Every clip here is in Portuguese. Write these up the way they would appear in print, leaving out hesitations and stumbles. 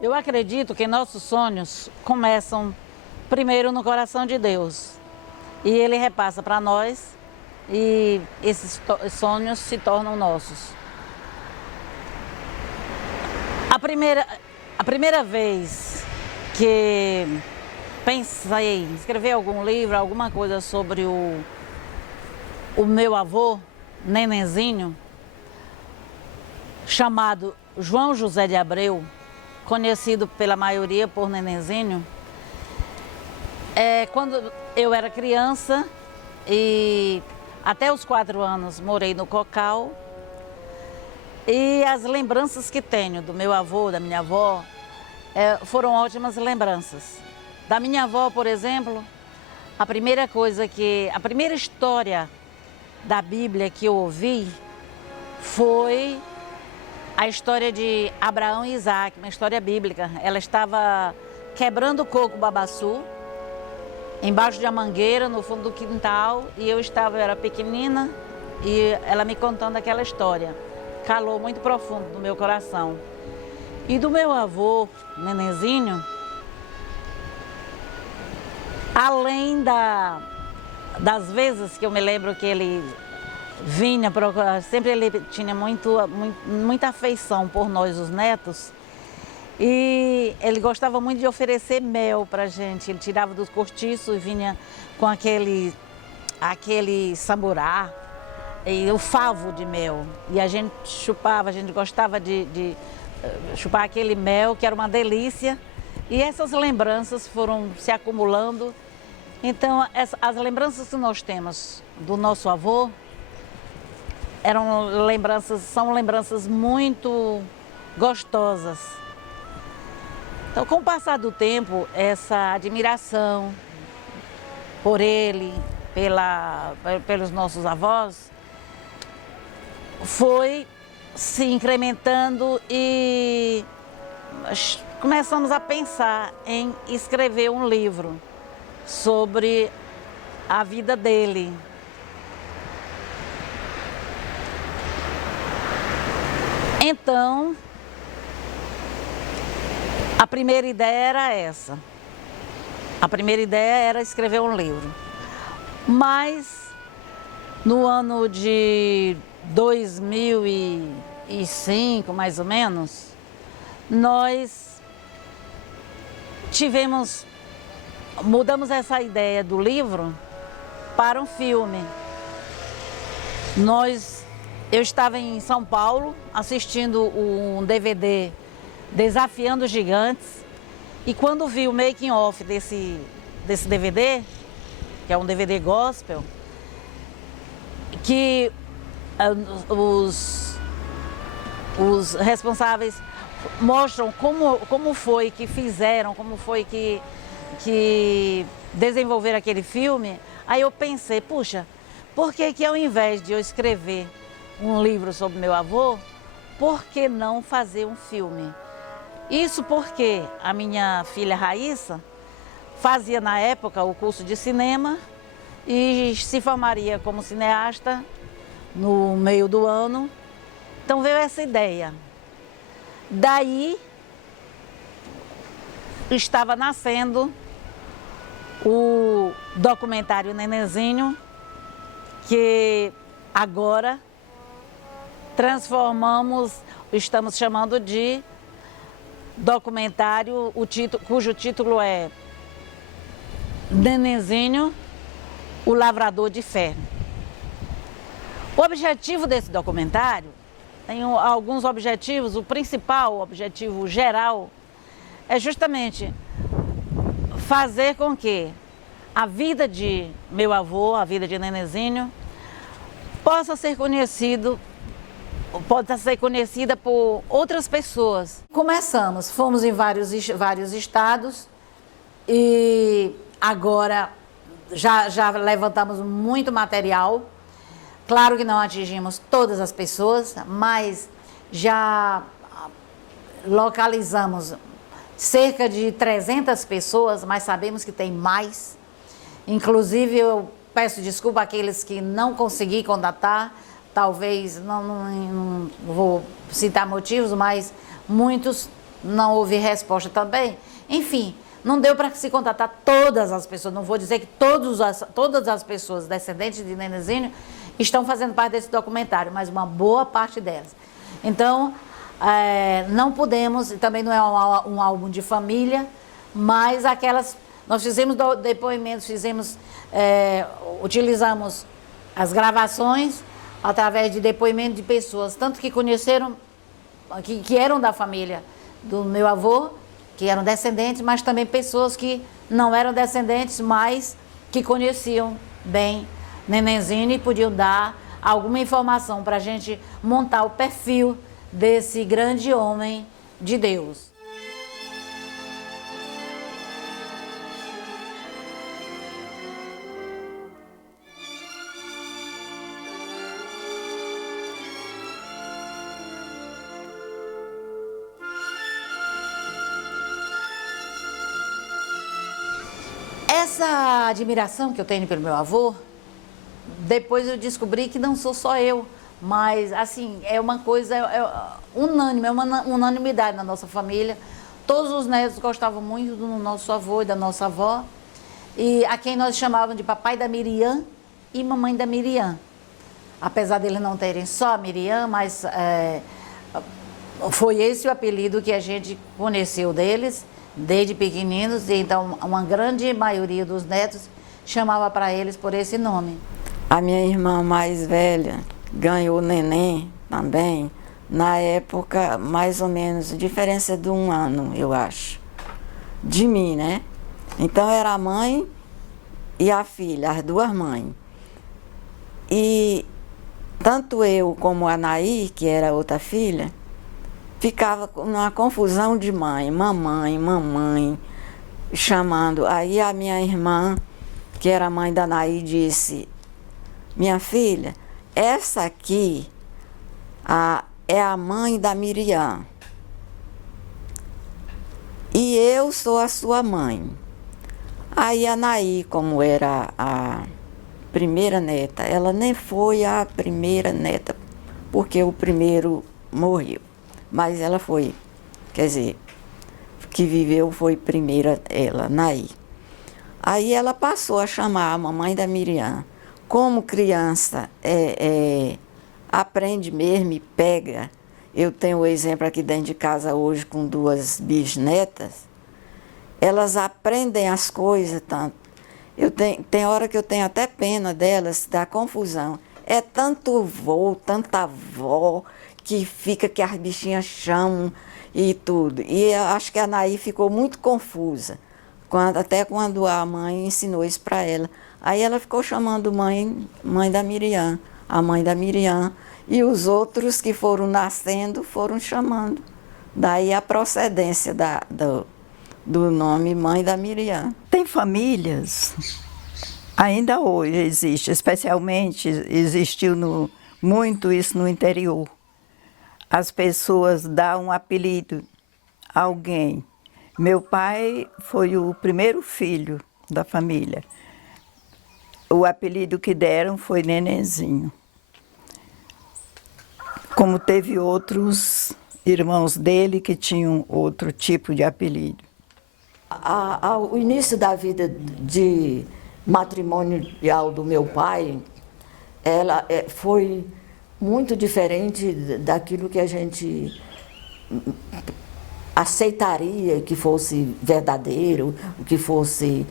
Eu acredito que nossos sonhos começam primeiro no coração de Deus e Ele repassa para nós e esses sonhos se tornam nossos. A primeira vez que pensei em escrever algum livro, alguma coisa sobre o meu avô, Nenenzinho, chamado João José de Abreu, conhecido pela maioria por Nenenzinho, quando eu era criança e até os 4 anos morei no Cocal, e as lembranças que tenho do meu avô, da minha avó, foram ótimas lembranças. Da minha avó, por exemplo, a primeira história da Bíblia que eu ouvi foi a história de Abraão e Isaac, uma história bíblica. Ela estava quebrando coco babaçu, embaixo de uma mangueira, no fundo do quintal, e eu era pequenina, e ela me contando aquela história. Calou muito profundo no meu coração. E do meu avô, Nenenzinho, além das vezes que eu me lembro que ele vinha procurar, sempre ele tinha muita afeição por nós, os netos, e ele gostava muito de oferecer mel pra gente. Ele tirava dos cortiços e vinha com aquele samburá e o favo de mel. E a gente chupava, a gente gostava de chupar aquele mel, que era uma delícia. E essas lembranças foram se acumulando. Então, as lembranças que nós temos do nosso avô são lembranças muito gostosas. Então, com o passar do tempo, essa admiração por ele, pelos nossos avós, foi se incrementando e começamos a pensar em escrever um livro sobre a vida dele. Então, a primeira ideia era essa. A primeira ideia era escrever um livro. Mas, no ano de 2005, mais ou menos, nós mudamos essa ideia do livro para um filme. Eu estava em São Paulo assistindo um DVD Desafiando os Gigantes, e quando vi o making of desse DVD, que é um DVD gospel, que os responsáveis mostram como foi que fizeram, como foi que desenvolveram aquele filme. Aí eu pensei, puxa, por que ao invés de eu escrever um livro sobre meu avô, por que não fazer um filme? Isso porque a minha filha Raíssa fazia na época o curso de cinema e se formaria como cineasta no meio do ano. Então veio essa ideia. Daí estava nascendo o documentário Nenenzinho, que agora estamos chamando de documentário, cujo título é Nenenzinho, o Lavrador de Fé. O objetivo desse documentário tem alguns objetivos. O principal, o objetivo geral, é justamente fazer com que a vida de meu avô, a vida de Nenenzinho, possa ser conhecida por outras pessoas. Fomos em vários estados e agora já levantamos muito material. Claro que não atingimos todas as pessoas, mas já localizamos cerca de 300 pessoas, mas sabemos que tem mais. Inclusive, eu peço desculpa àqueles que não consegui contatar, talvez, não vou citar motivos, mas muitos não houve resposta também. Enfim, não deu para se contatar todas as pessoas. Não vou dizer que todas as pessoas descendentes de Nenenzinho estão fazendo parte desse documentário, mas uma boa parte delas. Então, não podemos, também não é um álbum de família, mas nós fizemos depoimentos, utilizamos as gravações através de depoimentos de pessoas, tanto que conheceram, que eram da família do meu avô, que eram descendentes, mas também pessoas que não eram descendentes, mas que conheciam bem Nenenzinho e podiam dar alguma informação para a gente montar o perfil desse grande homem de Deus. Essa admiração que eu tenho pelo meu avô, depois eu descobri que não sou só eu, mas assim, é uma coisa unânime, é uma unanimidade na nossa família. Todos os netos gostavam muito do nosso avô e da nossa avó, e a quem nós chamávamos de papai da Miriam e mamãe da Miriam. Apesar deles não terem só a Miriam, mas foi esse o apelido que a gente conheceu deles, desde pequeninos, e então uma grande maioria dos netos chamava para eles por esse nome. A minha irmã mais velha ganhou neném também, na época, mais ou menos, diferença de 1 ano, eu acho, de mim, né? Então era a mãe e a filha, as duas mães. E tanto eu como a Naí, que era outra filha, ficava numa confusão de mãe, mamãe, chamando. Aí a minha irmã, que era a mãe da Naí, disse: minha filha, essa aqui é a mãe da Miriam. E eu sou a sua mãe. Aí a Naí, como era a primeira neta, ela nem foi a primeira neta, porque o primeiro morreu. Mas ela foi, quer dizer, que viveu foi primeira ela, Naí. Aí ela passou a chamar a mamãe da Miriam. Como criança aprende mesmo e pega. Eu tenho o exemplo aqui dentro de casa hoje com 2 bisnetas. Elas aprendem as coisas tanto. Tem hora que eu tenho até pena delas, da confusão. É tanto vô, tanta avó, que fica que as bichinhas chamam e tudo. E eu acho que a Naí ficou muito confusa, até quando a mãe ensinou isso para ela. Aí ela ficou chamando mãe da Miriam, a mãe da Miriam, e os outros que foram nascendo foram chamando. Daí a procedência do nome mãe da Miriam. Tem famílias, ainda hoje existe, especialmente existiu muito isso no interior. As pessoas dão um apelido a alguém. Meu pai foi o primeiro filho da família. O apelido que deram foi Nenenzinho. Como teve outros irmãos dele que tinham outro tipo de apelido. O início da vida de matrimonial do meu pai, ela foi muito diferente daquilo que a gente aceitaria que fosse verdadeiro, que fosse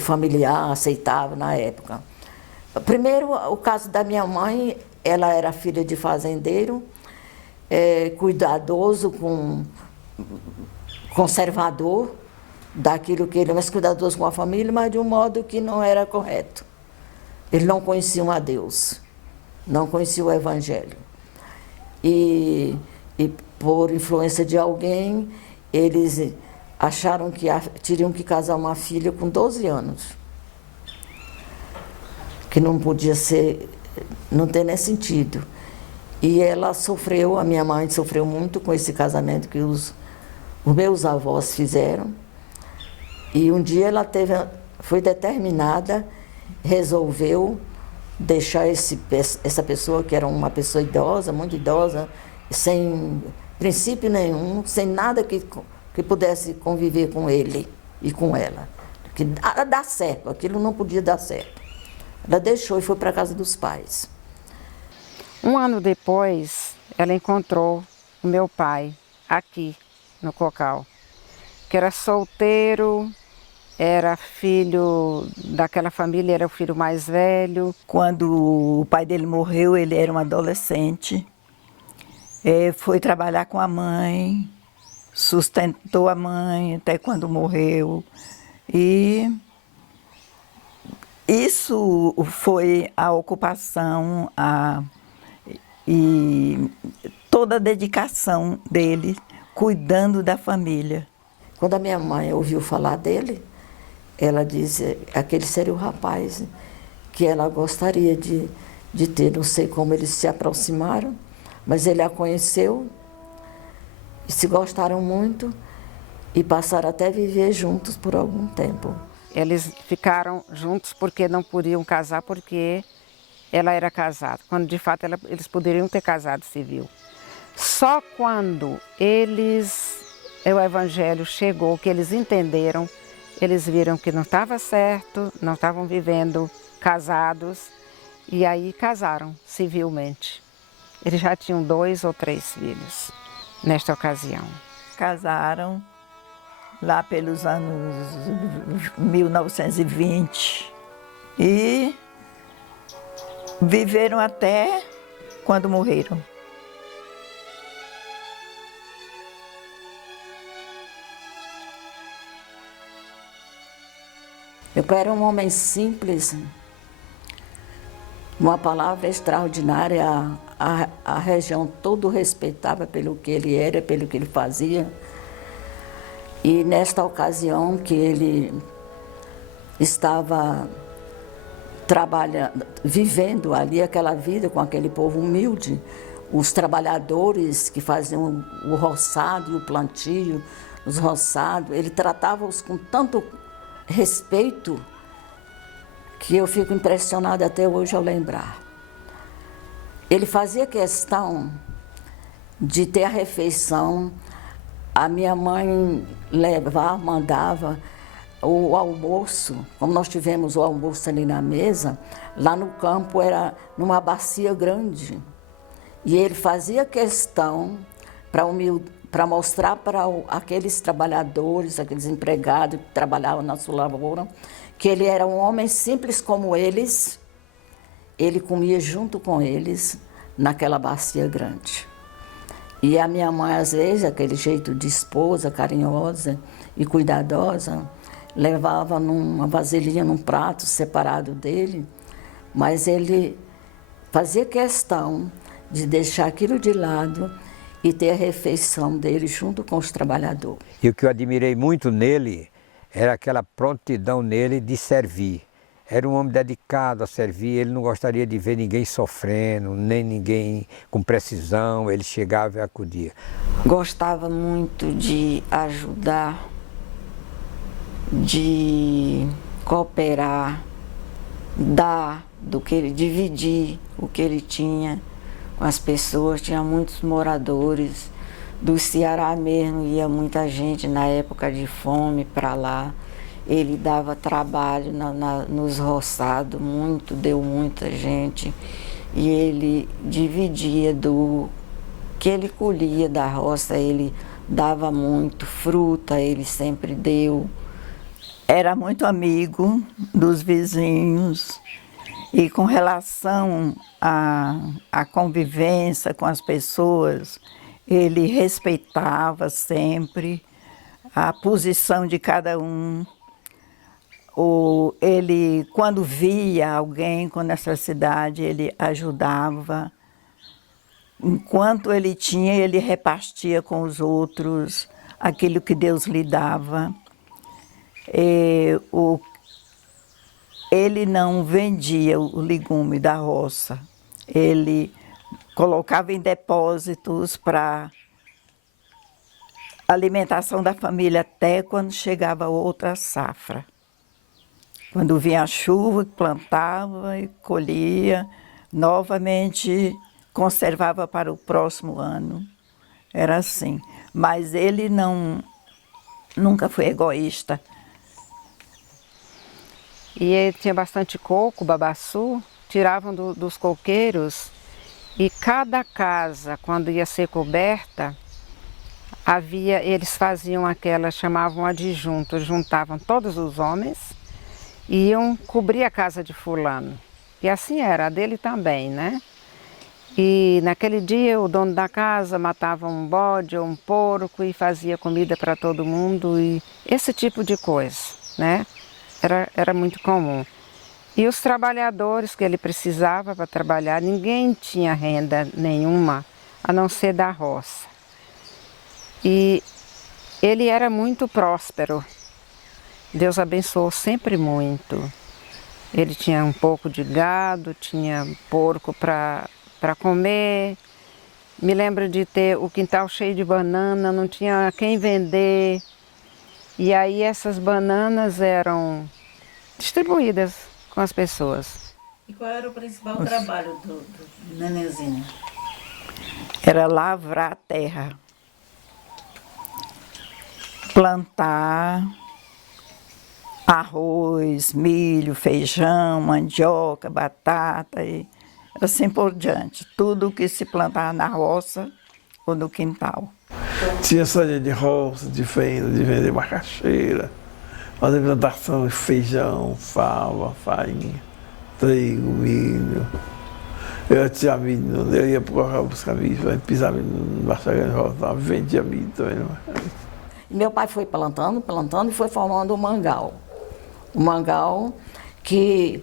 familiar, aceitável na época. Primeiro, o caso da minha mãe, ela era filha de fazendeiro, cuidadoso, conservador daquilo que ele, mas cuidadoso com a família, mas de um modo que não era correto. Eles não conheciam a Deus, não conheciam o Evangelho. E por influência de alguém, eles acharam que teriam que casar uma filha com 12 anos. Que não podia ser, não tem nem sentido. E ela sofreu, a minha mãe sofreu muito com esse casamento que os meus avós fizeram. E um dia ela foi determinada, resolveu deixar essa pessoa, que era uma pessoa idosa, muito idosa, sem princípio nenhum, sem nada que pudesse conviver com ele e com ela. Que dá certo, aquilo não podia dar certo. Ela deixou e foi para a casa dos pais. Um ano depois, ela encontrou o meu pai aqui no Cocal, que era solteiro, era filho daquela família, era o filho mais velho. Quando o pai dele morreu, ele era um adolescente. Foi trabalhar com a mãe, sustentou a mãe até quando morreu. E isso foi a ocupação e toda a dedicação dele, cuidando da família. Quando a minha mãe ouviu falar dele, ela disse que aquele seria o rapaz que ela gostaria de ter. Não sei como eles se aproximaram, mas ele a conheceu, e se gostaram muito e passaram até a viver juntos por algum tempo. Eles ficaram juntos porque não podiam casar, porque ela era casada, quando de fato eles poderiam ter casado civil. Só quando o evangelho chegou, que eles entenderam, eles viram que não estava certo, não estavam vivendo casados, e aí casaram civilmente. Eles já tinham 2 ou 3 filhos nesta ocasião. Casaram lá pelos anos 1920 e viveram até quando morreram. Meu pai era um homem simples, uma palavra extraordinária, a região toda o respeitava pelo que ele era, pelo que ele fazia. E nesta ocasião que ele estava trabalhando, vivendo ali aquela vida com aquele povo humilde, os trabalhadores que faziam o roçado e o plantio, os roçados, ele tratava-os com tanto respeito que eu fico impressionada até hoje ao lembrar. Ele fazia questão de ter a refeição, a minha mãe mandava o almoço, como nós tivemos o almoço ali na mesa, lá no campo era numa bacia grande. E ele fazia questão para mostrar para aqueles trabalhadores, aqueles empregados que trabalhavam na sua lavoura, que ele era um homem simples como eles, ele comia junto com eles naquela bacia grande. E a minha mãe, às vezes, aquele jeito de esposa, carinhosa e cuidadosa, levava numa vasilhinha, num prato separado dele, mas ele fazia questão de deixar aquilo de lado e ter a refeição dele junto com os trabalhadores. E o que eu admirei muito nele era aquela prontidão nele de servir. Era um homem dedicado a servir, ele não gostaria de ver ninguém sofrendo, nem ninguém com precisão, ele chegava e acudia. Gostava muito de ajudar, de cooperar, dar do que ele, dividir o que ele tinha com as pessoas. Tinha muitos moradores do Ceará mesmo, ia muita gente na época de fome para lá. Ele dava trabalho nos roçados, deu muita gente. E ele dividia do que ele colhia da roça, ele dava muito, fruta ele sempre deu. Era muito amigo dos vizinhos e com relação à convivência com as pessoas, ele respeitava sempre a posição de cada um. Ele, quando via alguém com necessidade, ele ajudava. Enquanto ele tinha, ele repartia com os outros aquilo que Deus lhe dava. Ele não vendia o legume da roça. Ele colocava em depósitos para alimentação da família até quando chegava outra safra. Quando vinha a chuva, plantava e colhia, novamente conservava para o próximo ano. era assim. Mas ele nunca foi egoísta. E ele tinha bastante coco, babaçu, tiravam dos coqueiros e cada casa, quando ia ser coberta, eles faziam aquela, chamavam adjunto, juntavam todos os homens e iam cobrir a casa de fulano. E assim era, a dele também, né? E naquele dia o dono da casa matava um bode ou um porco e fazia comida para todo mundo e esse tipo de coisa, né? Era muito comum. E os trabalhadores que ele precisava para trabalhar, ninguém tinha renda nenhuma a não ser da roça. E ele era muito próspero. Deus abençoou sempre muito. Ele tinha um pouco de gado, tinha porco para comer. Me lembro de ter o quintal cheio de banana, não tinha a quem vender. E aí essas bananas eram distribuídas com as pessoas. E qual era o principal trabalho do nenenzinho? Era lavrar a terra, plantar arroz, milho, feijão, mandioca, batata e assim por diante. Tudo que se plantava na roça ou no quintal. Tinha saída de roça, de vender macaxeira, fazer plantação de feijão, fava, farinha, trigo, milho. Eu tinha milho, eu ia buscar milho, pisar milho no Barçagão de roça, vendia milho também. Meu pai foi plantando e foi formando um mangal. Um mangal que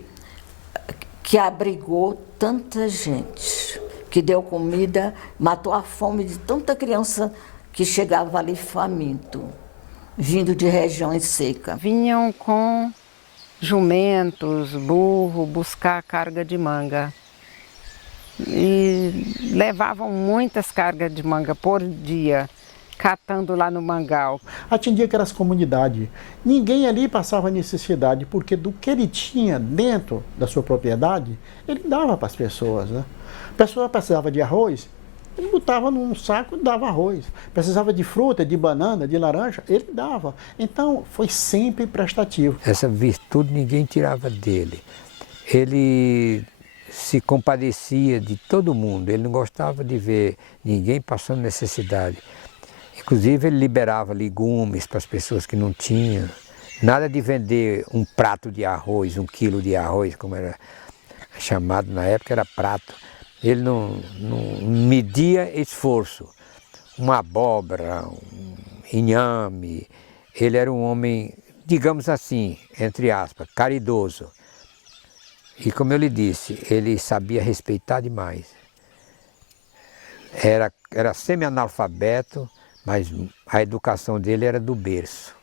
abrigou tanta gente, que deu comida, matou a fome de tanta criança que chegava ali faminto, vindo de regiões secas. Vinham com jumentos, burro, buscar carga de manga. E levavam muitas cargas de manga por dia, catando lá no mangal. Atendia aquelas comunidades. Ninguém ali passava necessidade, porque do que ele tinha dentro da sua propriedade, ele dava para as pessoas, né? A pessoa precisava de arroz, ele botava num saco e dava arroz. Precisava de fruta, de banana, de laranja, ele dava. Então, foi sempre prestativo. Essa virtude ninguém tirava dele. Ele se compadecia de todo mundo, ele não gostava de ver ninguém passando necessidade. Inclusive, ele liberava legumes para as pessoas que não tinham. Nada de vender um prato de arroz, 1 quilo de arroz, como era chamado na época, era prato. Ele não media esforço. Uma abóbora, um inhame. Ele era um homem, digamos assim, entre aspas, caridoso. E como eu lhe disse, ele sabia respeitar demais. Era semi-analfabeto, mas a educação dele era do berço.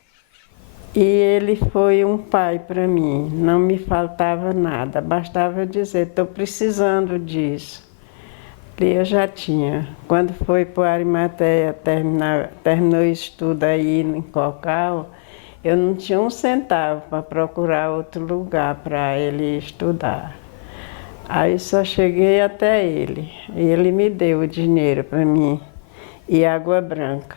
E ele foi um pai para mim, não me faltava nada, bastava eu dizer, estou precisando disso. E eu já tinha. Quando foi para o Arimateia, terminou o estudo aí em Cocal, eu não tinha um centavo para procurar outro lugar para ele estudar. Aí só cheguei até ele, e ele me deu o dinheiro para mim e Água Branca.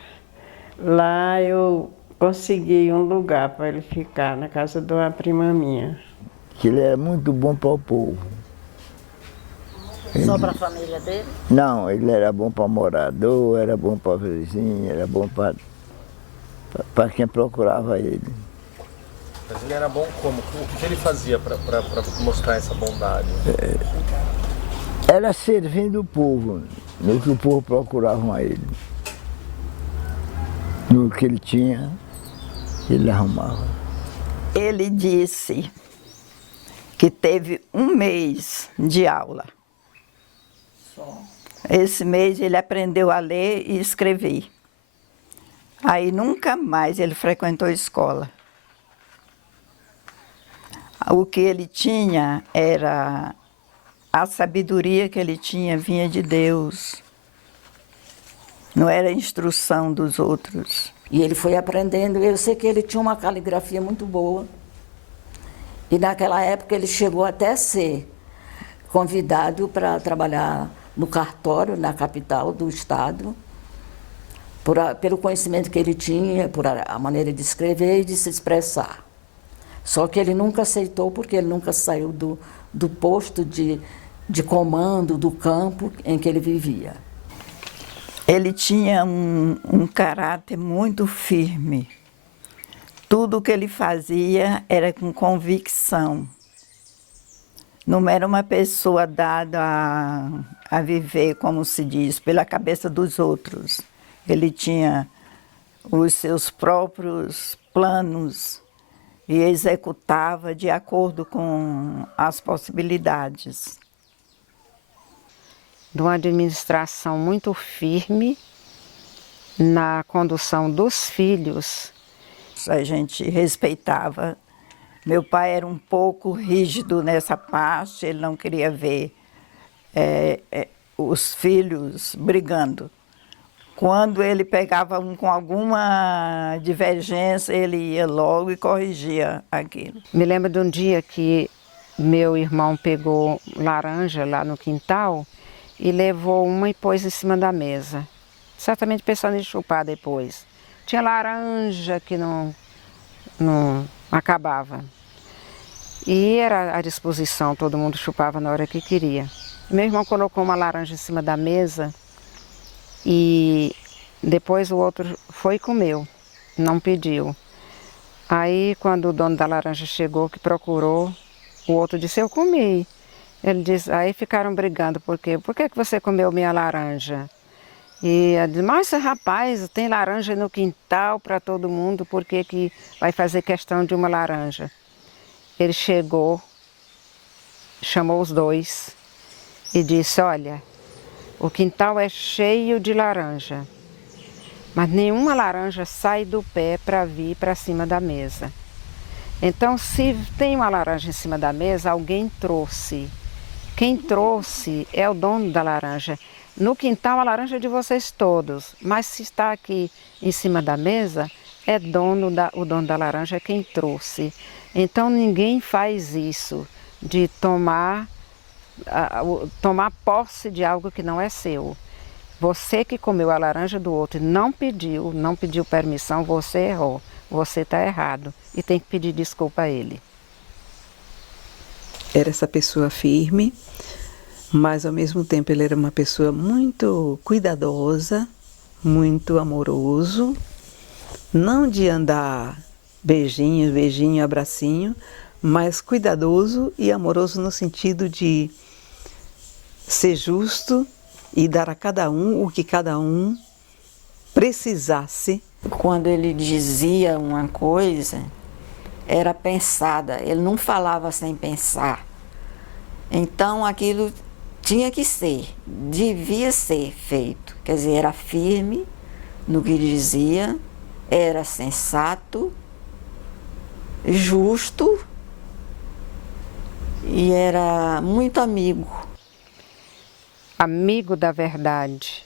Lá eu consegui um lugar para ele ficar, na casa de uma prima minha. Ele era muito bom para o povo. Só para a família dele? Não, ele era bom para morador, era bom para vizinho, era bom para quem procurava ele. Mas ele era bom como? O que ele fazia para mostrar essa bondade? Era servindo o povo, no que o povo procurava a ele. No que ele tinha, ele arrumava. Ele disse que teve 1 mês de aula. Esse mês ele aprendeu a ler e escrever. Aí nunca mais ele frequentou a escola. O que ele tinha era a sabedoria que ele tinha vinha de Deus. Não era a instrução dos outros. E ele foi aprendendo. Eu sei que ele tinha uma caligrafia muito boa. E naquela época ele chegou até a ser convidado para trabalhar no cartório, na capital do estado. pelo conhecimento que ele tinha, por a maneira de escrever e de se expressar. Só que ele nunca aceitou porque ele nunca saiu do posto de comando do campo em que ele vivia. Ele tinha um caráter muito firme. Tudo que ele fazia era com convicção. Não era uma pessoa dada a viver, como se diz, pela cabeça dos outros. Ele tinha os seus próprios planos e executava de acordo com as possibilidades. De uma administração muito firme na condução dos filhos. A gente respeitava. Meu pai era um pouco rígido nessa parte, ele não queria ver os filhos brigando. Quando ele pegava um com alguma divergência, ele ia logo e corrigia aquilo. Me lembro de um dia que meu irmão pegou laranja lá no quintal e levou uma e pôs em cima da mesa. Certamente pensando em chupar depois. Tinha laranja que não acabava. E era à disposição, todo mundo chupava na hora que queria. Meu irmão colocou uma laranja em cima da mesa e depois o outro foi e comeu, não pediu. Aí quando o dono da laranja chegou, que procurou, o outro disse, eu comi. Ele disse, aí ficaram brigando, por quê? Por que você comeu minha laranja? E ele disse, mas rapaz, tem laranja no quintal para todo mundo, por que vai fazer questão de uma laranja? Ele chegou, chamou os dois e disse, olha, o quintal é cheio de laranja, mas nenhuma laranja sai do pé para vir para cima da mesa. Então, se tem uma laranja em cima da mesa, alguém trouxe. Quem trouxe é o dono da laranja. No quintal, a laranja é de vocês todos, mas se está aqui em cima da mesa, o dono da laranja é quem trouxe. Então, ninguém faz isso, de tomar posse de algo que não é seu. Você que comeu a laranja do outro e não pediu permissão, você errou. Você está errado e tem que pedir desculpa a ele. Era essa pessoa firme, mas ao mesmo tempo ele era uma pessoa muito cuidadosa, muito amoroso, não de andar beijinho, abracinho, mas cuidadoso e amoroso no sentido de ser justo e dar a cada um o que cada um precisasse. Quando ele dizia uma coisa, era pensada, ele não falava sem pensar. Então aquilo tinha que ser, devia ser feito. Quer dizer, era firme no que dizia, era sensato, justo e era muito amigo. Amigo da verdade.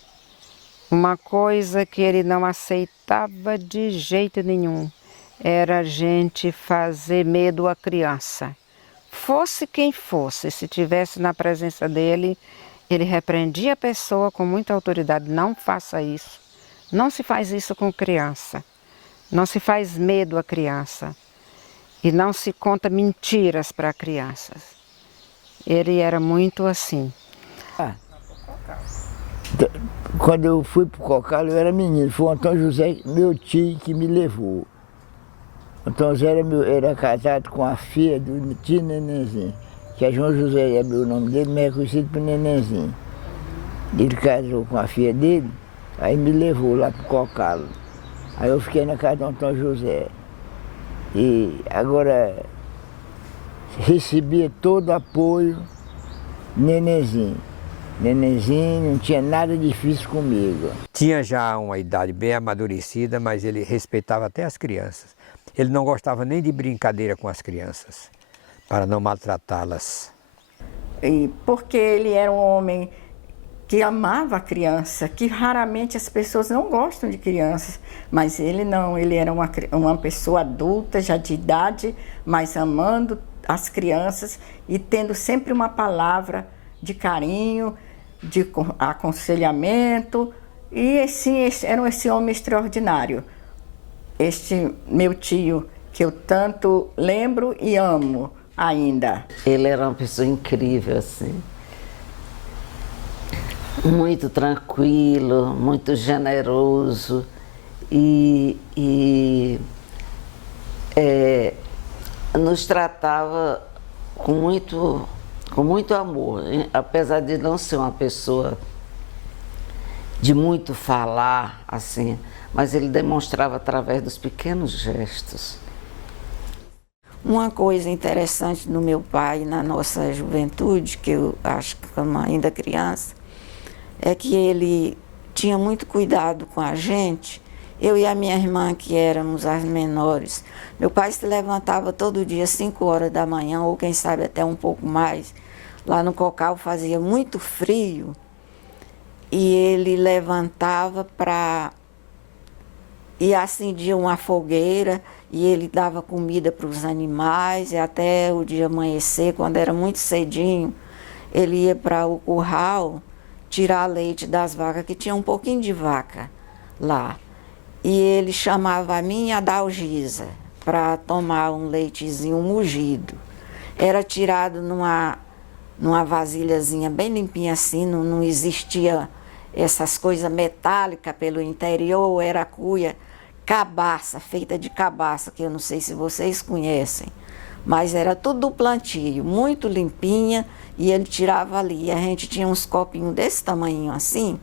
Uma coisa que ele não aceitava de jeito nenhum era a gente fazer medo à criança. Fosse quem fosse, se tivesse na presença dele, ele repreendia a pessoa com muita autoridade. Não faça isso. Não se faz isso com criança. Não se faz medo à criança. E não se conta mentiras para crianças. Ele era muito assim. Quando eu fui para o Cocal, eu era menino. Foi o Antônio José, meu tio, que me levou. O Antônio José era casado com a filha do tio Nenenzinho, que é João José, é o nome dele, mas é conhecido por Nenenzinho. Ele casou com a filha dele, aí me levou lá para o Cocal. Aí eu fiquei na casa do Antônio José. E agora recebia todo o apoio Nenenzinho. Nenenzinho, não tinha nada difícil comigo. Tinha já uma idade bem amadurecida, mas ele respeitava até as crianças. Ele não gostava nem de brincadeira com as crianças, para não maltratá-las. E porque ele era um homem que amava a criança, que raramente as pessoas não gostam de crianças, mas ele não, ele era uma pessoa adulta, já de idade, mas amando as crianças e tendo sempre uma palavra de carinho, de aconselhamento E era esse homem extraordinário. Este meu tio, que eu tanto lembro e amo ainda. Ele era uma pessoa incrível, assim. Muito tranquilo, muito generoso e nos tratava com muito amor, hein? Apesar de não ser uma pessoa de muito falar, assim, mas ele demonstrava através dos pequenos gestos. Uma coisa interessante no meu pai, na nossa juventude, que eu acho que como ainda criança, é que ele tinha muito cuidado com a gente. Eu e a minha irmã, que éramos as menores, meu pai se levantava todo dia às 5 horas da manhã, ou quem sabe até um pouco mais. Lá no Cocal fazia muito frio e ele levantava e acendia uma fogueira e ele dava comida para os animais e até o dia amanhecer, quando era muito cedinho, ele ia para o curral tirar leite das vacas, que tinha um pouquinho de vaca lá. E ele chamava a mim e a Dalgisa para tomar um leitezinho mugido. Era tirado numa vasilhazinha bem limpinha assim, não existia essas coisas metálicas pelo interior, era cuia, cabaça, feita de cabaça, que eu não sei se vocês conhecem, mas era tudo do plantio, muito limpinha, e ele tirava ali. A gente tinha uns copinhos desse tamanho assim,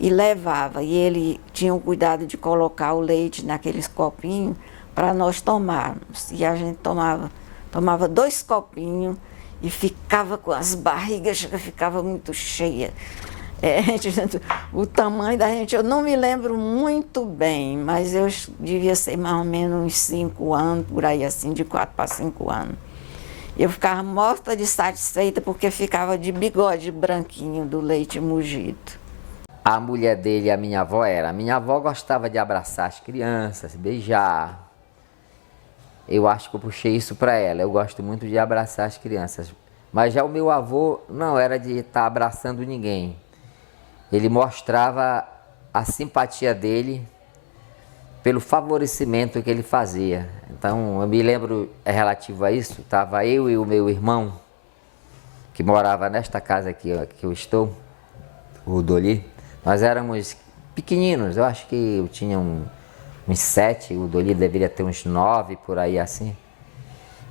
e levava, e ele tinha o cuidado de colocar o leite naqueles copinhos para nós tomarmos. E a gente tomava 2 copinhos e ficava com as barrigas, ficava muito cheia. O tamanho da gente, eu não me lembro muito bem, mas eu devia ser mais ou menos uns 5 anos, por aí assim, de 4 para 5 anos. Eu ficava morta de satisfeita porque ficava de bigode branquinho do leite mugido. A mulher dele, a minha avó, a minha avó gostava de abraçar as crianças, beijar. Eu acho que eu puxei isso para ela, eu gosto muito de abraçar as crianças. Mas já o meu avô não era de estar abraçando ninguém. Ele mostrava a simpatia dele pelo favorecimento que ele fazia. Então, eu me lembro, relativo a isso, estava eu e o meu irmão, que morava nesta casa que eu estou, o Doli. Nós éramos pequeninos, eu acho que eu tinha uns 7, o Doli deveria ter uns 9, por aí assim.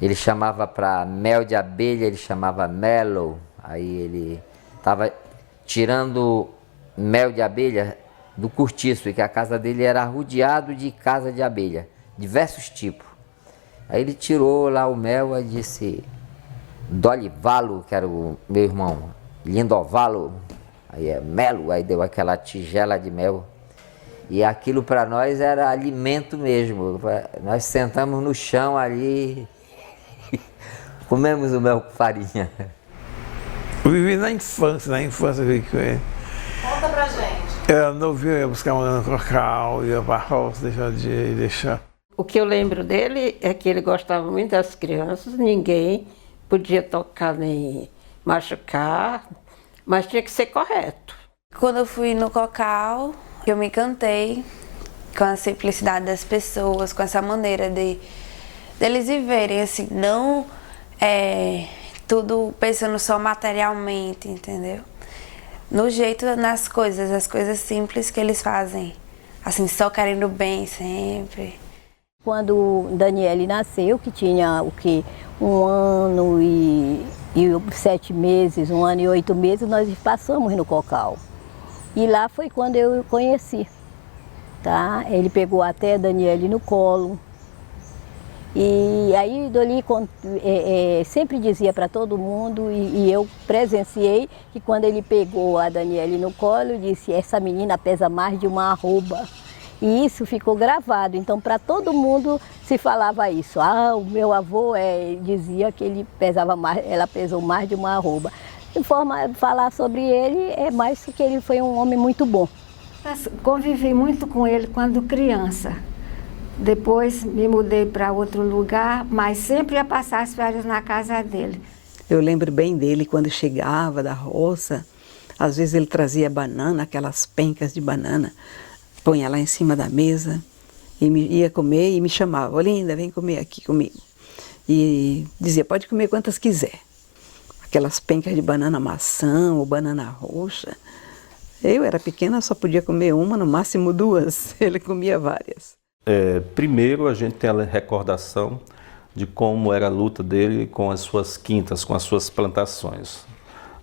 Ele chamava para mel de abelha, ele chamava melo. Aí ele estava tirando mel de abelha do cortiço, e que a casa dele era rodeado de casa de abelha, diversos tipos. Aí ele tirou lá o mel e disse, Dolivalo, que era o meu irmão, Lindovalo, aí é melo, aí deu aquela tigela de mel. E aquilo para nós era alimento mesmo. Nós sentamos no chão ali, comemos o mel com farinha. Eu vivi na infância eu vivi com ele. Conta pra gente. Eu era novinho, ia buscar uma no Cocal, ia pra roça, deixar. O que eu lembro dele é que ele gostava muito das crianças, ninguém podia tocar nem machucar, mas tinha que ser correto. Quando eu fui no Cocal, eu me encantei com a simplicidade das pessoas, com essa maneira deles viverem, assim, não tudo pensando só materialmente, entendeu? No jeito, nas coisas, as coisas simples que eles fazem, assim, só querendo bem sempre. Quando Daniele nasceu, que tinha o quê? 1 ano e 7 meses, 1 ano e 8 meses, nós passamos no Cocal. E lá foi quando eu o conheci, tá? Ele pegou até Daniele no colo. E aí Doli sempre dizia para todo mundo, e eu presenciei, que quando ele pegou a Daniele no colo, disse, essa menina pesa mais de uma arroba. E isso ficou gravado, então para todo mundo se falava isso. Ah, o meu avô dizia que ele pesava mais, ela pesou mais de uma arroba. De forma de falar sobre ele, é mais que ele foi um homem muito bom. Convivi muito com ele quando criança. Depois me mudei para outro lugar, mas sempre ia passar as férias na casa dele. Eu lembro bem dele quando chegava da roça, Às vezes ele trazia banana, aquelas pencas de banana, punha lá em cima da mesa e ia comer e me chamava: Olinda, vem comer aqui comigo. E dizia: pode comer quantas quiser. Aquelas pencas de banana maçã ou banana roxa. Eu era pequena, só podia comer uma, no máximo duas. Ele comia várias. Primeiro, a gente tem a recordação de como era a luta dele com as suas quintas, com as suas plantações.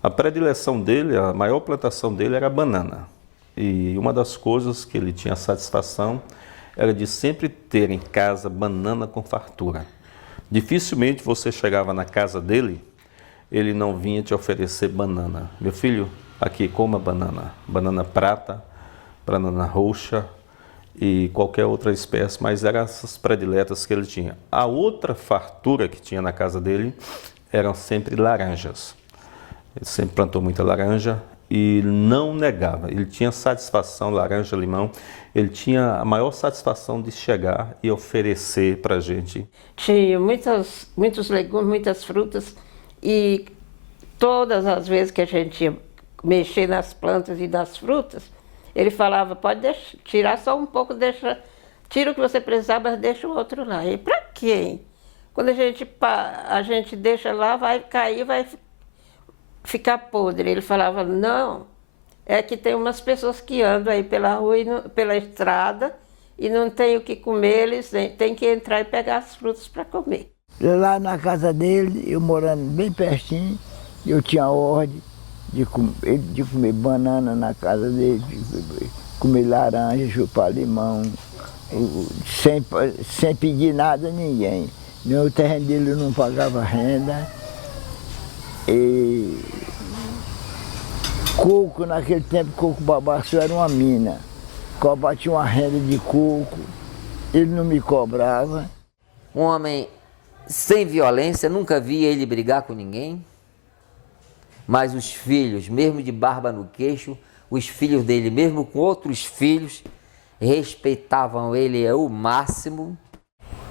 A predileção dele, a maior plantação dele era a banana. E uma das coisas que ele tinha satisfação era de sempre ter em casa banana com fartura. Dificilmente você chegava na casa dele, ele não vinha te oferecer banana. Meu filho, aqui coma banana. Banana prata, banana roxa e qualquer outra espécie, mas eram essas prediletas que ele tinha. A outra fartura que tinha na casa dele eram sempre laranjas. Ele sempre plantou muita laranja e não negava. Ele tinha satisfação, laranja, limão, ele tinha a maior satisfação de chegar e oferecer para a gente. Tinha muitos legumes, muitas frutas, e todas as vezes que a gente ia mexer nas plantas e das frutas, ele falava: pode tirar só um pouco, tira o que você precisar, mas deixa o outro lá. E para quê? Quando a gente deixa lá, vai cair, vai ficar podre. Ele falava: não, é que tem umas pessoas que andam aí pela rua, pela estrada, e não tem o que comer, eles têm que entrar e pegar as frutas para comer. Lá na casa dele, eu morando bem pertinho, eu tinha ordem de comer banana na casa dele, de comer laranja, chupar limão, sem pedir nada a ninguém. O terreno dele não pagava renda. E coco, naquele tempo, coco babaçu era uma mina. Cobrava, tinha uma renda de coco, ele não me cobrava. Um homem sem violência, nunca vi ele brigar com ninguém. Mas os filhos, mesmo de barba no queixo, os filhos dele, mesmo com outros filhos, respeitavam ele ao máximo.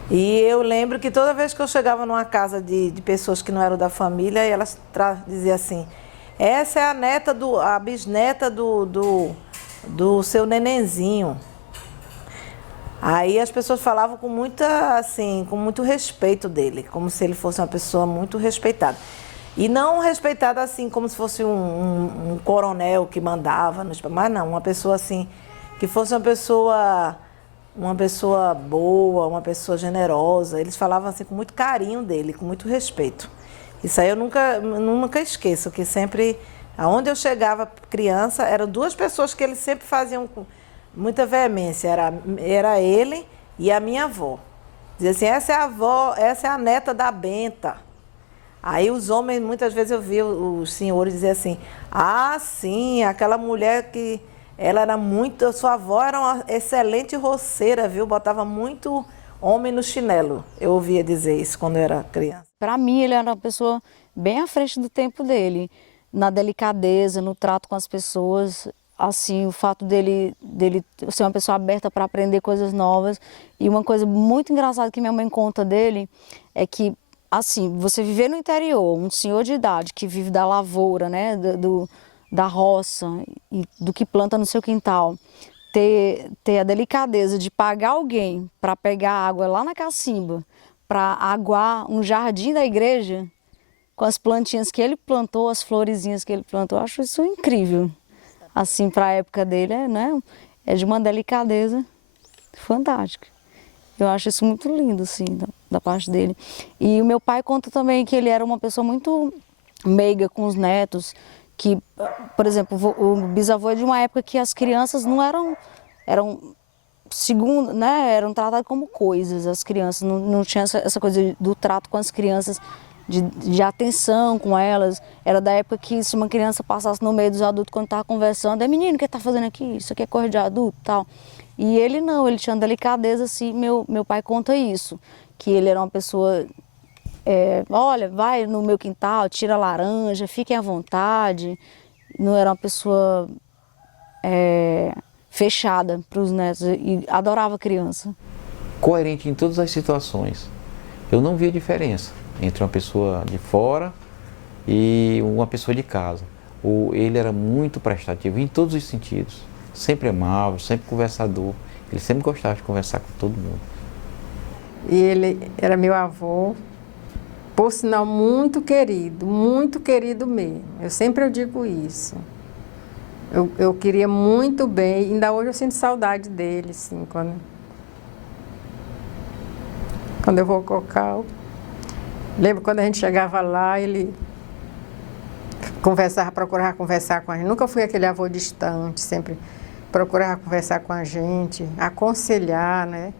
E eu lembro que toda vez que eu chegava numa casa de pessoas que não eram da família, elas diziam assim: essa é a bisneta do seu nenenzinho. Aí as pessoas falavam com muito respeito dele, como se ele fosse uma pessoa muito respeitada. E não respeitada assim, como se fosse um coronel que mandava, mas não, uma pessoa assim, que fosse uma pessoa boa, uma pessoa generosa. Eles falavam assim com muito carinho dele, com muito respeito. Isso aí eu nunca esqueço, que sempre, aonde eu chegava criança, eram duas pessoas que eles sempre faziam com muita veemência. Era ele e a minha avó. Dizia assim: essa é a avó, essa é a neta da Benta. Aí os homens, muitas vezes eu via os senhores dizer assim: ah, sim, aquela mulher que ela era muito, sua avó era uma excelente roceira, viu? Botava muito homem no chinelo. Eu ouvia dizer isso quando eu era criança. Para mim, ele era uma pessoa bem à frente do tempo dele, na delicadeza, no trato com as pessoas. Assim, o fato dele ser uma pessoa aberta para aprender coisas novas. E uma coisa muito engraçada que minha mãe conta dele é que, assim, você viver no interior, um senhor de idade que vive da lavoura, né, da roça e do que planta no seu quintal, ter a delicadeza de pagar alguém para pegar água lá na cacimba, para aguar um jardim da igreja com as plantinhas que ele plantou, as florezinhas que ele plantou, eu acho isso incrível. Assim, para a época dele, né, é de uma delicadeza fantástica. Eu acho isso muito lindo, assim, da parte dele. E o meu pai conta também que ele era uma pessoa muito meiga com os netos, que, por exemplo, o bisavô é de uma época que as crianças não eram segundo, né, eram tratadas como coisas, as crianças, não tinha essa coisa do trato com as crianças, de atenção com elas. Era da época que se uma criança passasse no meio dos adultos quando estava conversando: é menino, o que está fazendo aqui? Isso aqui é coisa de adulto e tal. E ele não, ele tinha delicadeza, assim, meu pai conta isso, que ele era uma pessoa, olha, vai no meu quintal, tira laranja, fiquem à vontade. Não era uma pessoa fechada para os netos e adorava criança. Coerente em todas as situações. Eu não via diferença entre uma pessoa de fora e uma pessoa de casa. Ele era muito prestativo em todos os sentidos, sempre amável, sempre conversador. Ele sempre gostava de conversar com todo mundo. E ele era meu avô, por sinal muito querido mesmo. Eu sempre digo isso. Eu queria muito bem, ainda hoje eu sinto saudade dele, assim, quando eu vou ao Cocal. Lembro quando a gente chegava lá, ele procurava conversar com a gente. Nunca fui aquele avô distante, sempre procurava conversar com a gente, aconselhar, né?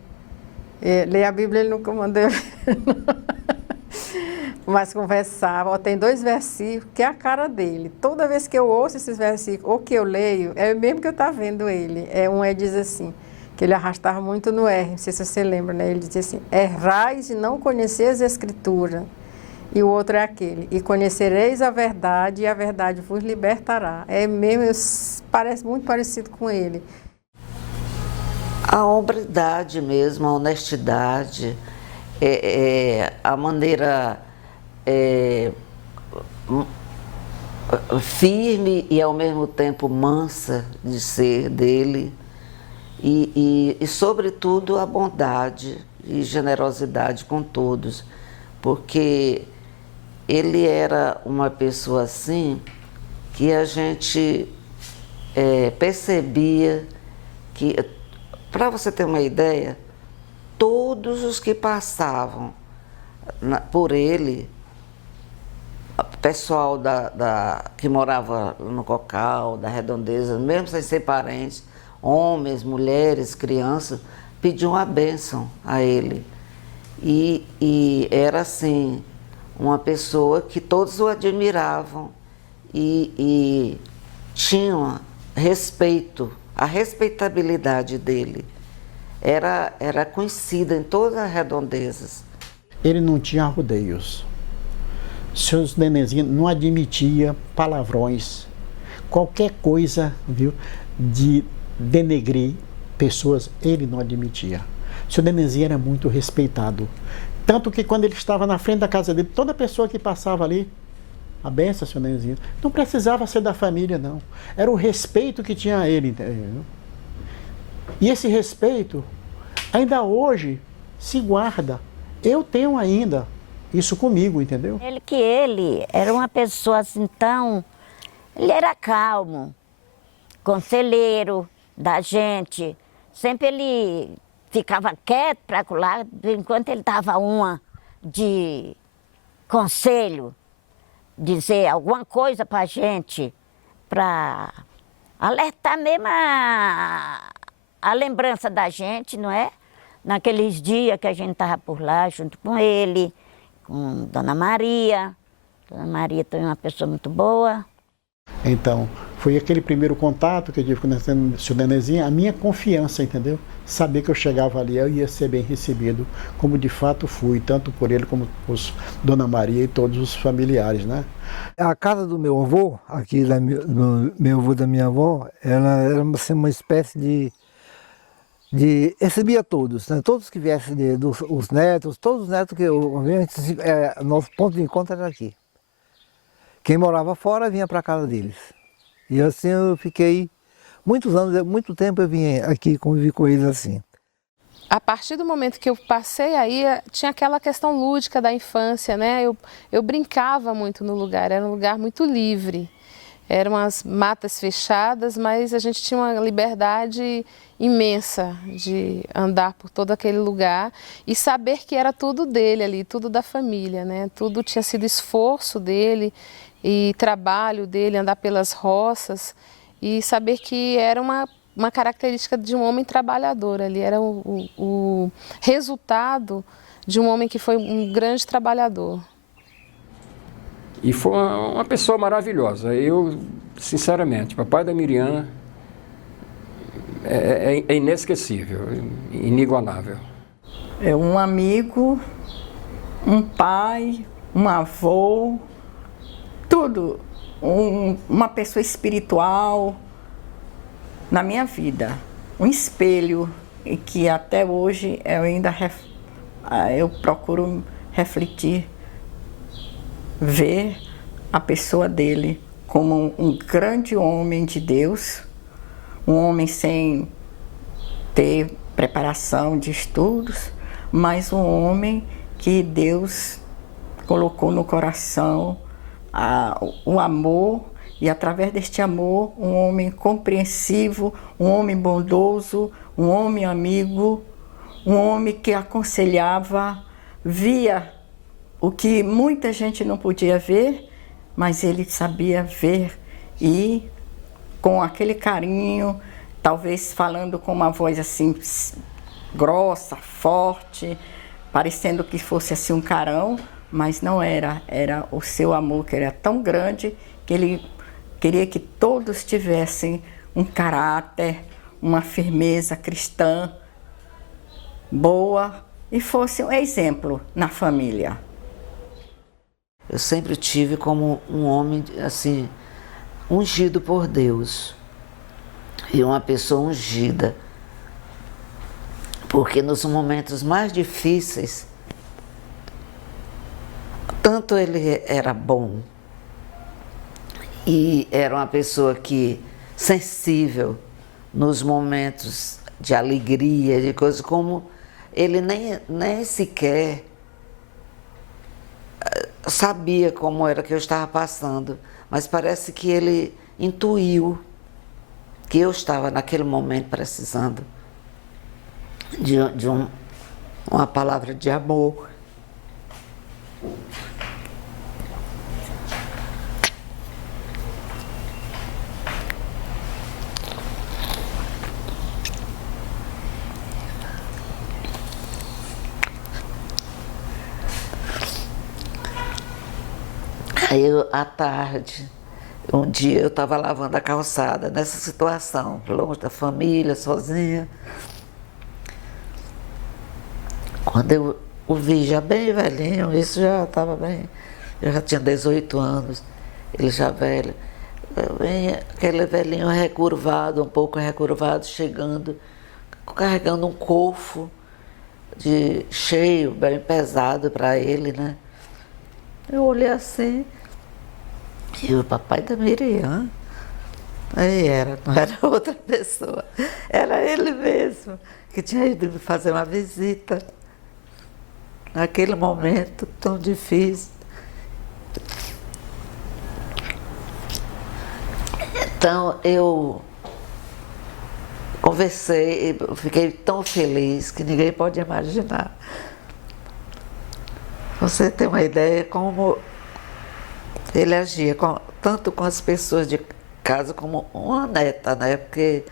Ler a Bíblia ele nunca mandou eu ler, mas conversava. Tem 2 versículos que é a cara dele. Toda vez que eu ouço esses versículos, ou que eu leio, é mesmo que eu estou vendo ele. Diz assim, que ele arrastava muito no R, não sei se você lembra, né? Ele dizia assim, errais e não conheceis a Escritura. E o outro é aquele, e conhecereis a verdade, e a verdade vos libertará. É mesmo, parece muito parecido com ele. A hombridade mesmo, a honestidade, a maneira firme e ao mesmo tempo mansa de ser dele e sobretudo a bondade e generosidade com todos, porque ele era uma pessoa assim que a gente percebia que, para você ter uma ideia, todos os que passavam por ele, pessoal que morava no Cocal, da Redondeza, mesmo sem ser parentes, homens, mulheres, crianças, pediam a bênção a ele. E era assim, uma pessoa que todos o admiravam e tinham respeito, a respeitabilidade dele era conhecida em todas as redondezas. Ele não tinha rodeios. Seus nenenzinhos não admitia palavrões, qualquer coisa, viu, de denegrir pessoas, ele não admitia. Seu nenenzinho era muito respeitado. Tanto que quando ele estava na frente da casa dele, toda pessoa que passava ali, a benção, seu nenenzinho, não precisava ser da família, não. Era o respeito que tinha a ele, entendeu? E esse respeito, ainda hoje, se guarda. Eu tenho ainda isso comigo, entendeu? Ele era uma pessoa assim tão... Ele era calmo, conselheiro da gente. Sempre ele ficava quieto para colar, enquanto ele dava uma de conselho, dizer alguma coisa para a gente, para alertar mesmo a lembrança da gente, não é? Naqueles dias que a gente estava por lá, junto com ele, com Dona Maria. Dona Maria também é uma pessoa muito boa. Então, foi aquele primeiro contato que eu tive com o seu nenenzinho, a minha confiança, entendeu? Saber que eu chegava ali, eu ia ser bem recebido, como de fato fui, tanto por ele como por Dona Maria e todos os familiares, né? A casa do meu avô, aqui do meu avô e da minha avó, ela era assim, uma espécie de recebia todos, né? Todos que viessem, os netos, todos os netos que nosso ponto de encontro era aqui. Quem morava fora vinha para a casa deles. E assim eu fiquei muitos anos, muito tempo eu vim aqui convivi com eles assim. A partir do momento que eu passei aí, tinha aquela questão lúdica da infância, né? Eu brincava muito no lugar, era um lugar muito livre. Eram as matas fechadas, mas a gente tinha uma liberdade imensa de andar por todo aquele lugar e saber que era tudo dele ali, tudo da família, né? Tudo tinha sido esforço dele e trabalho dele, andar pelas roças e saber que era uma característica de um homem trabalhador ali, era o resultado de um homem que foi um grande trabalhador. E foi uma pessoa maravilhosa. Eu, sinceramente, papai da Miriam é inesquecível, inigualável. É um amigo, um pai, um avô, tudo. Uma pessoa espiritual na minha vida. Um espelho e que até hoje eu procuro refletir, ver a pessoa dele como um grande homem de Deus, um homem sem ter preparação de estudos, mas um homem que Deus colocou no coração o amor, e através deste amor, um homem compreensivo, um homem bondoso, um homem amigo, um homem que aconselhava, via o que muita gente não podia ver, mas ele sabia ver, e com aquele carinho, talvez falando com uma voz assim grossa, forte, parecendo que fosse assim um carão, mas não era. Era o seu amor, que era tão grande que ele queria que todos tivessem um caráter, uma firmeza cristã boa e fosse um exemplo na família. Eu sempre tive como um homem assim, ungido por Deus, e uma pessoa ungida, porque nos momentos mais difíceis, tanto ele era bom e era uma pessoa que sensível nos momentos de alegria, de coisas, como ele nem sequer sabia como era que eu estava passando, mas parece que ele intuiu que eu estava naquele momento precisando de uma palavra de amor. Aí, à tarde, um dia eu estava lavando a calçada, nessa situação, longe da família, sozinha. Quando eu o vi já bem velhinho, isso já estava bem, eu já tinha 18 anos, ele já velho. Aquele velhinho recurvado, um pouco recurvado, chegando, carregando um cofo cheio, bem pesado para ele, né? Eu olhei assim, e o papai da Miriam, aí não era outra pessoa, era ele mesmo, que tinha ido me fazer uma visita, naquele momento tão difícil. Então eu conversei, eu fiquei tão feliz que ninguém pode imaginar. Você tem uma ideia como ele agia, tanto com as pessoas de casa como uma neta, né? Porque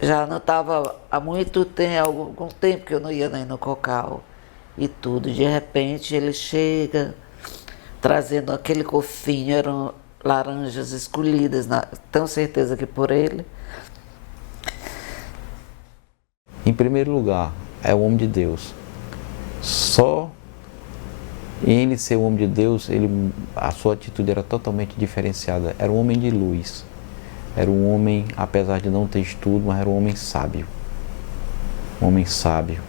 já não estava há muito tempo, algum tempo que eu não ia nem no Cocal e tudo. De repente ele chega trazendo aquele cofinho, eram laranjas escolhidas, tenho certeza que por ele. Em primeiro lugar, é o homem de Deus. Só em ele ser o homem de Deus, a sua atitude era totalmente diferenciada. Era um homem de luz. Era um homem, apesar de não ter estudo, mas era um homem sábio. Um homem sábio.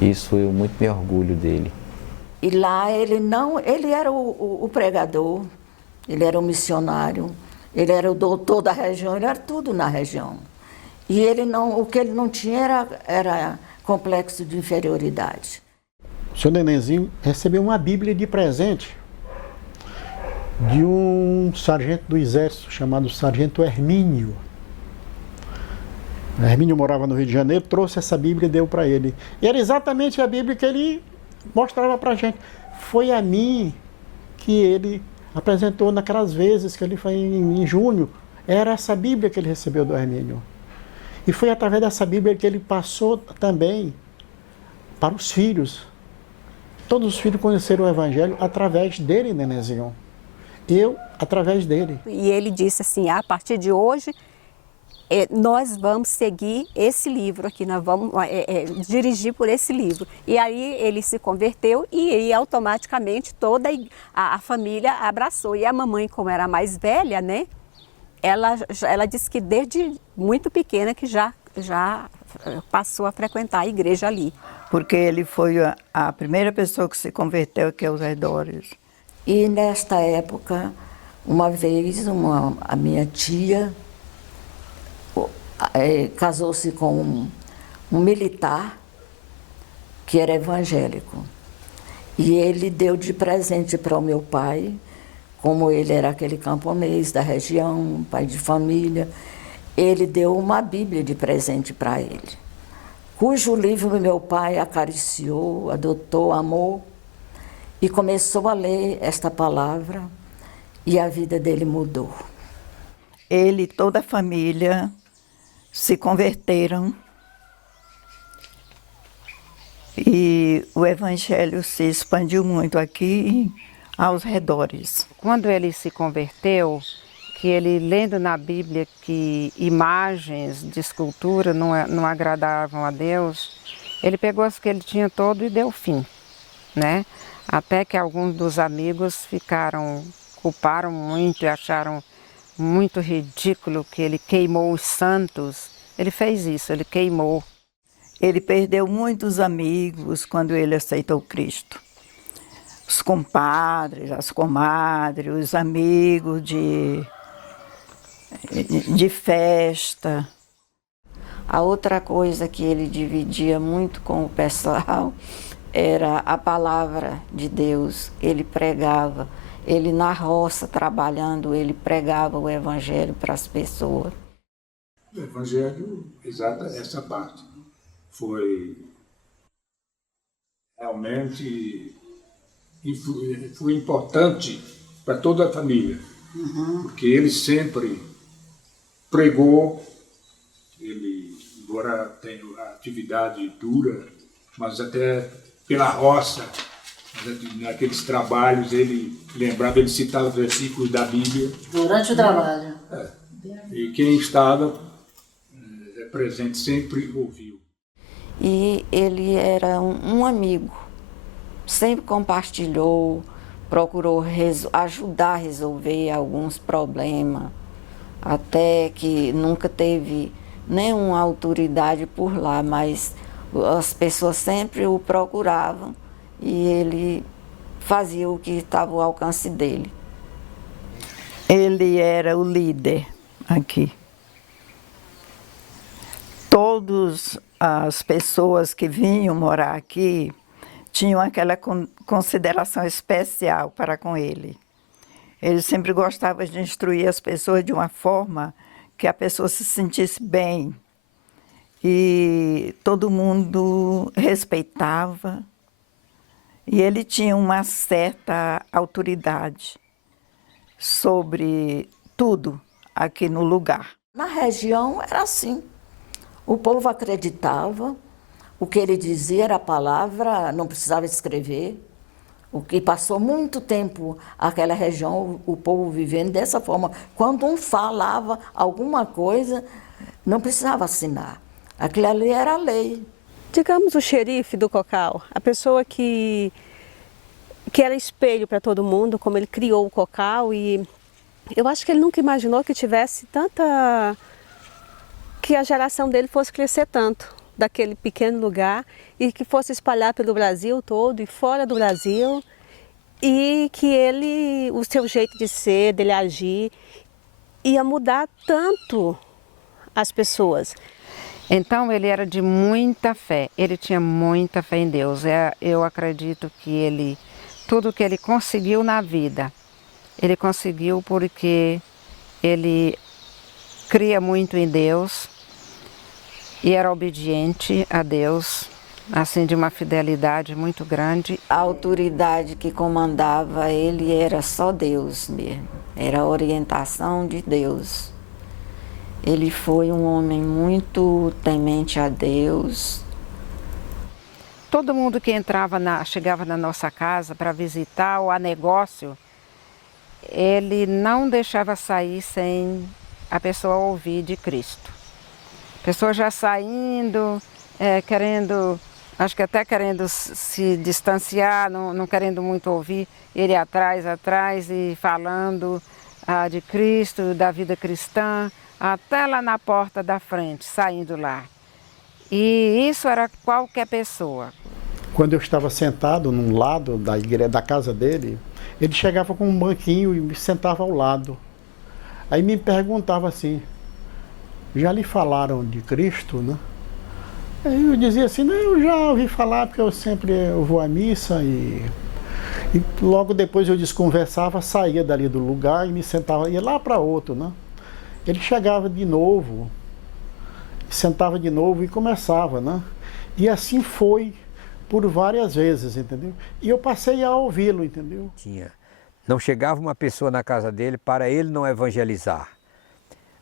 Isso eu muito me orgulho dele. E lá ele era o pregador, ele era o missionário, ele era o doutor da região, ele era tudo na região. E o que ele não tinha era complexo de inferioridade. O seu Nenenzinho recebeu uma Bíblia de presente de um sargento do exército chamado Sargento Hermínio. Hermínio morava no Rio de Janeiro, trouxe essa Bíblia e deu para ele. E era exatamente a Bíblia que ele mostrava para a gente. Foi a mim que ele apresentou naquelas vezes que ele foi em junho. Era essa Bíblia que ele recebeu do Hermínio. E foi através dessa Bíblia que ele passou também para os filhos. Todos os filhos conheceram o Evangelho através dele, Nenenzinho. Eu, através dele. E ele disse assim, a partir de hoje, nós vamos seguir esse livro aqui, nós vamos dirigir por esse livro. E aí ele se converteu e automaticamente toda a família abraçou. E a mamãe, como era mais velha, né? Ela disse que desde muito pequena que já passou a frequentar a igreja ali. Porque ele foi a primeira pessoa que se converteu aqui aos redores. E nesta época, Uma vez, a minha tia casou-se com um militar que era evangélico. E ele deu de presente para o meu pai, como ele era aquele camponês da região, pai de família, ele deu uma Bíblia de presente para ele, cujo livro meu pai acariciou, adotou, amou, e começou a ler esta palavra, e a vida dele mudou. Ele e toda a família se converteram e o evangelho se expandiu muito aqui aos redores. Quando ele se converteu, que ele lendo na Bíblia que imagens de escultura não agradavam a Deus, ele pegou as que ele tinha todo e deu fim, né? Até que alguns dos amigos culparam muito e acharam muito ridículo que ele queimou os santos. Ele fez isso, ele queimou. Ele perdeu muitos amigos quando ele aceitou Cristo. Os compadres, as comadres, os amigos de festa. A outra coisa que ele dividia muito com o pessoal era a palavra de Deus. Ele pregava, ele na roça trabalhando, ele pregava o evangelho para as pessoas. O evangelho, exata essa parte, foi realmente foi importante para toda a família, porque ele sempre pregou, ele, embora tenha a atividade dura, mas até pela roça, naqueles trabalhos, ele lembrava, ele citava versículos da Bíblia. Durante o trabalho. E quem estava presente sempre ouviu. E ele era um amigo, sempre compartilhou, procurou ajudar a resolver alguns problemas, até que nunca teve nenhuma autoridade por lá, mas as pessoas sempre o procuravam e ele fazia o que estava ao alcance dele. Ele era o líder aqui. Todas as pessoas que vinham morar aqui tinham aquela consideração especial para com ele. Ele sempre gostava de instruir as pessoas de uma forma que a pessoa se sentisse bem. E todo mundo respeitava. E ele tinha uma certa autoridade sobre tudo aqui no lugar. Na região era assim. O povo acreditava, o que ele dizia era a palavra, não precisava escrever. O que passou muito tempo aquela região, o povo vivendo dessa forma. Quando um falava alguma coisa, não precisava assinar. Aquilo ali era a lei. Digamos o xerife do Cocal, a pessoa que era espelho para todo mundo, como ele criou o Cocal, e eu acho que ele nunca imaginou que tivesse que a geração dele fosse crescer tanto, daquele pequeno lugar, e que fosse espalhar pelo Brasil todo e fora do Brasil, e que ele, o seu jeito de ser, dele agir, ia mudar tanto as pessoas. Então ele era de muita fé, ele tinha muita fé em Deus. Eu acredito que tudo que ele conseguiu na vida, ele conseguiu porque ele cria muito em Deus e era obediente a Deus, assim, de uma fidelidade muito grande. A autoridade que comandava ele era só Deus mesmo, era a orientação de Deus. Ele foi um homem muito temente a Deus. Todo mundo que chegava na nossa casa para visitar ou a negócio, ele não deixava sair sem a pessoa ouvir de Cristo. A pessoa já saindo, acho que até querendo se distanciar, não querendo muito ouvir, ele atrás e falando de Cristo, da vida cristã, até lá na porta da frente, saindo lá. E isso era qualquer pessoa. Quando eu estava sentado num lado da casa dele, Ele chegava com um banquinho e me sentava ao lado. Aí me perguntava assim, já lhe falaram de Cristo, né? Aí eu dizia assim, não, eu já ouvi falar porque eu vou à missa e logo depois eu desconversava, saía dali do lugar e me sentava, ia lá para outro, né? Ele chegava de novo, sentava de novo e começava, né? E assim foi por várias vezes, entendeu? E eu passei a ouvi-lo, entendeu? Não chegava uma pessoa na casa dele para ele não evangelizar.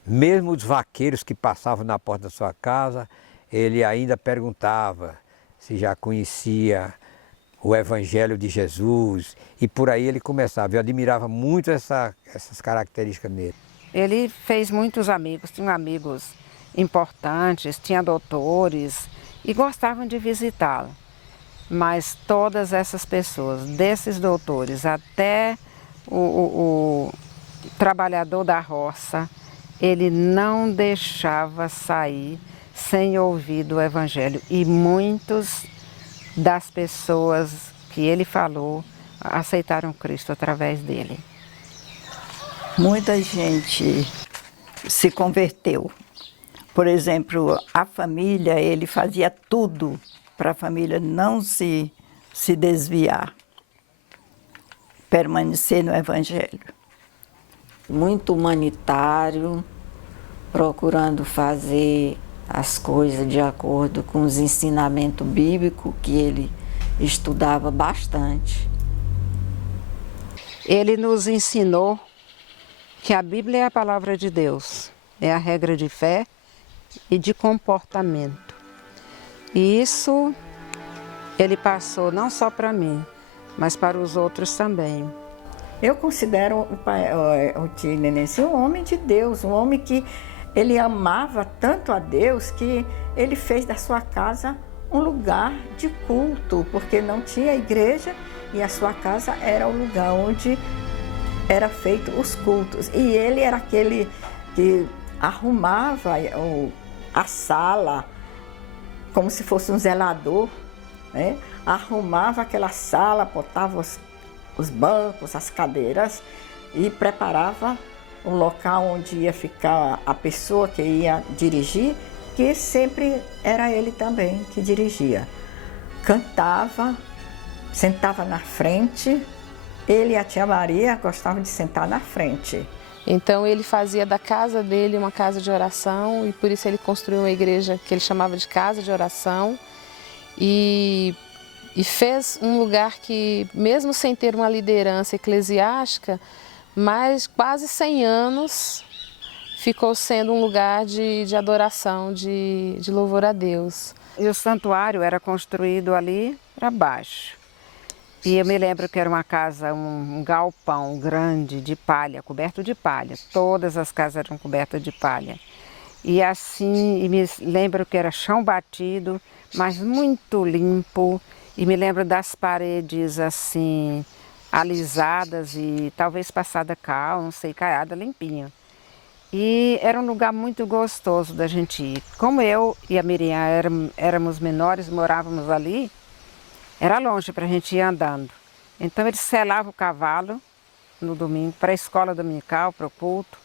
Mesmo os vaqueiros que passavam na porta da sua casa, ele ainda perguntava se já conhecia o Evangelho de Jesus, e por aí ele começava. Eu admirava muito essas características nele. Ele fez muitos amigos, tinha amigos importantes, tinha doutores e gostavam de visitá-lo. Mas todas essas pessoas, desses doutores até o trabalhador da roça, ele não deixava sair sem ouvir do Evangelho. E muitos das pessoas que ele falou aceitaram Cristo através dele. Muita gente se converteu. Por exemplo, a família, ele fazia tudo para a família não se desviar, permanecer no Evangelho. Muito humanitário, procurando fazer as coisas de acordo com os ensinamentos bíblicos que ele estudava bastante. Ele nos ensinou que a Bíblia é a palavra de Deus, é a regra de fé e de comportamento. E isso ele passou não só para mim, mas para os outros também. Eu considero o tio Nenenci um homem de Deus, um homem que ele amava tanto a Deus que ele fez da sua casa um lugar de culto, porque não tinha igreja e a sua casa era o lugar onde era feito os cultos. E ele era aquele que arrumava a sala como se fosse um zelador, né? Arrumava aquela sala, botava os bancos, as cadeiras e preparava o local onde ia ficar a pessoa que ia dirigir, que sempre era ele também que dirigia. Cantava, sentava na frente, ele e a tia Maria gostavam de sentar na frente. Então ele fazia da casa dele uma casa de oração e por isso ele construiu uma igreja que ele chamava de casa de oração e fez um lugar que, mesmo sem ter uma liderança eclesiástica, mas quase 100 anos ficou sendo um lugar de adoração, de louvor a Deus. E o santuário era construído ali para baixo. E eu me lembro que era uma casa, um galpão grande de palha, coberto de palha. Todas as casas eram cobertas de palha. E assim, me lembro que era chão batido, mas muito limpo. E me lembro das paredes assim, alisadas e talvez passada cal, não sei, caiada, limpinha. E era um lugar muito gostoso da gente ir. Como eu e a Miriam éramos menores, morávamos ali, era longe para a gente ir andando. Então eles selavam o cavalo no domingo para a escola dominical, para o culto.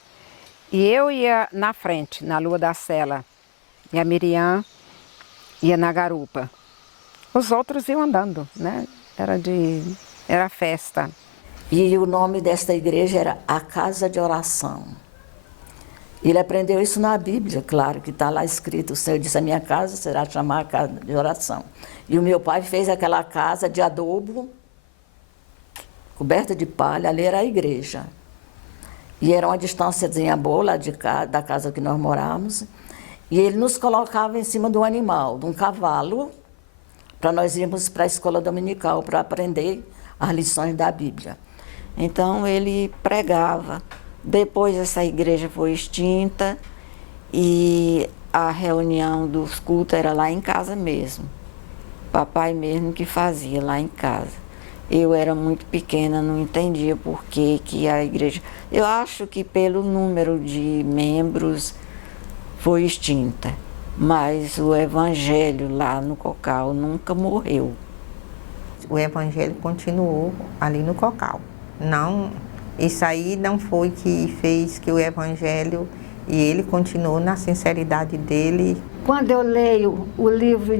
E eu ia na frente, na lua da sela. E a Miriam ia na garupa. Os outros iam andando, né? Era festa. E o nome desta igreja era a Casa de Oração. Ele aprendeu isso na Bíblia, claro, que está lá escrito, o Senhor disse, a minha casa será chamada Casa de Oração. E o meu pai fez aquela casa de adobo, coberta de palha, ali era a igreja. E era uma distânciazinha boa lá da casa que nós morávamos. E ele nos colocava em cima de um animal, de um cavalo, para nós irmos para a escola dominical, para aprender as lições da Bíblia. Então ele pregava. Depois essa igreja foi extinta e a reunião dos cultos era lá em casa mesmo. Papai mesmo que fazia lá em casa. Eu era muito pequena, não entendia por que a igreja... Eu acho que pelo número de membros foi extinta, mas o evangelho lá no Cocal nunca morreu. O evangelho continuou ali no Cocal. Não, isso aí não foi que fez que o Evangelho, e ele continuou na sinceridade dele. Quando eu leio o livro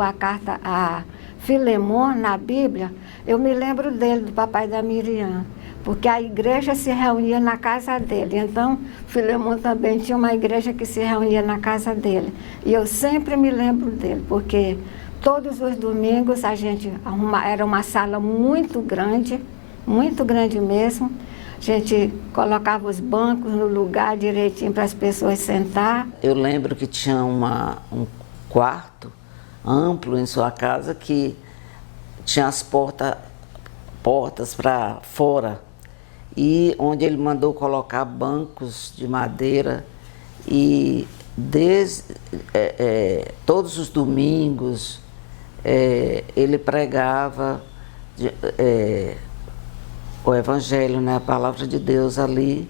a carta a Filemon na Bíblia, eu me lembro dele, do papai da Miriam, porque a igreja se reunia na casa dele. Então, Filemon também tinha uma igreja que se reunia na casa dele. E eu sempre me lembro dele, porque todos os domingos a gente era uma sala muito grande mesmo. A gente colocava os bancos no lugar direitinho para as pessoas sentar. Eu lembro que tinha um quarto amplo em sua casa que tinha as portas para fora, e onde ele mandou colocar bancos de madeira, e todos os domingos ele pregava o Evangelho, né, a palavra de Deus ali,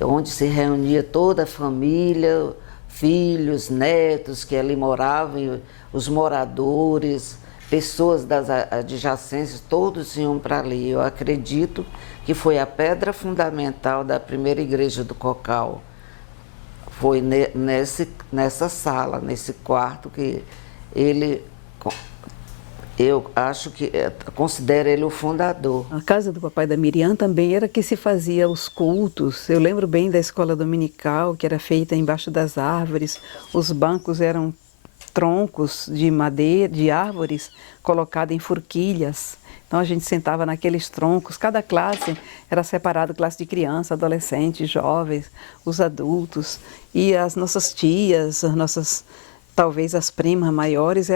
onde se reunia toda a família, filhos, netos que ali moravam, os moradores, pessoas das adjacências, todos iam para ali. Eu acredito que foi a pedra fundamental da primeira igreja do Cocal. Foi nessa sala, nesse quarto que ele... Eu acho que considero ele o fundador. A casa do papai da Miriam também era que se fazia os cultos. Eu lembro bem da escola dominical, que era feita embaixo das árvores. Os bancos eram troncos de madeira, de árvores, colocados em forquilhas. Então a gente sentava naqueles troncos. Cada classe era separada, classe de criança, adolescentes, jovens, os adultos. E as nossas tias, talvez as primas maiores,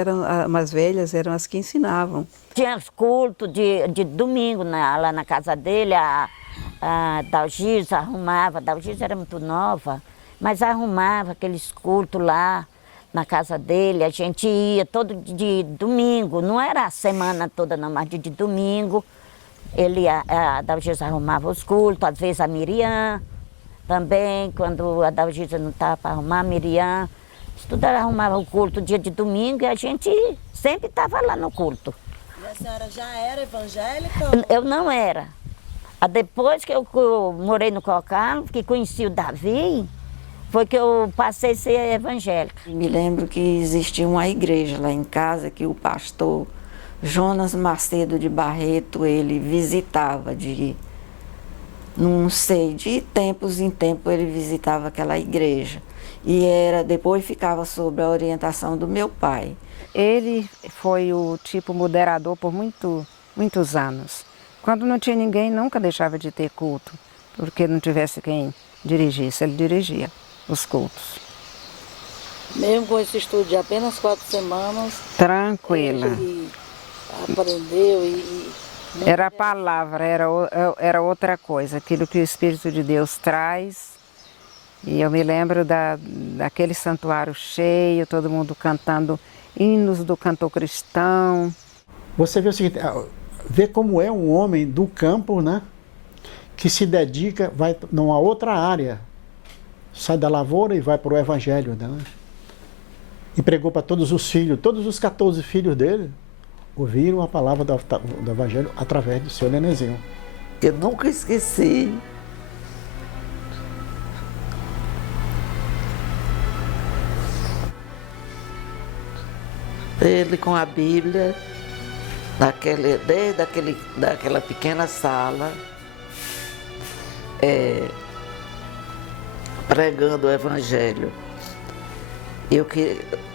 mais velhas, eram as que ensinavam. Tinha os cultos de domingo lá na casa dele, a Dalgisa arrumava, a Dalgisa era muito nova, mas arrumava aqueles cultos lá na casa dele, a gente ia todo de domingo, não era a semana toda não, mas de domingo, a Dalgisa arrumava os cultos, às vezes a Miriam também, quando a Dalgisa não estava para arrumar, a Miriam, tudo arrumava o culto dia de domingo e a gente sempre estava lá no culto. E a senhora já era evangélica? Eu não era. Depois que eu morei no Cocal, que conheci o Davi, foi que eu passei a ser evangélica. Me lembro que existia uma igreja lá em casa que o pastor Jonas Macedo de Barreto, ele visitava não sei, de tempos em tempos ele visitava aquela igreja. E depois ficava sob a orientação do meu pai. Ele foi o tipo moderador por muitos anos. Quando não tinha ninguém, nunca deixava de ter culto, porque não tivesse quem dirigisse, ele dirigia os cultos. Mesmo com esse estudo de apenas 4 semanas... Tranquila. Ele aprendeu Era a palavra, era outra coisa, aquilo que o Espírito de Deus traz. E eu me lembro daquele santuário cheio, todo mundo cantando hinos do cantor cristão. Você vê o seguinte, vê como é um homem do campo, né? Que se dedica, vai numa outra área, sai da lavoura e vai para o evangelho, né? E pregou para todos os filhos, todos os 14 filhos dele ouviram a palavra do evangelho através do seu nenenzinho. Eu nunca esqueci. Ele com a Bíblia, desde daquela pequena sala, pregando o Evangelho. Eu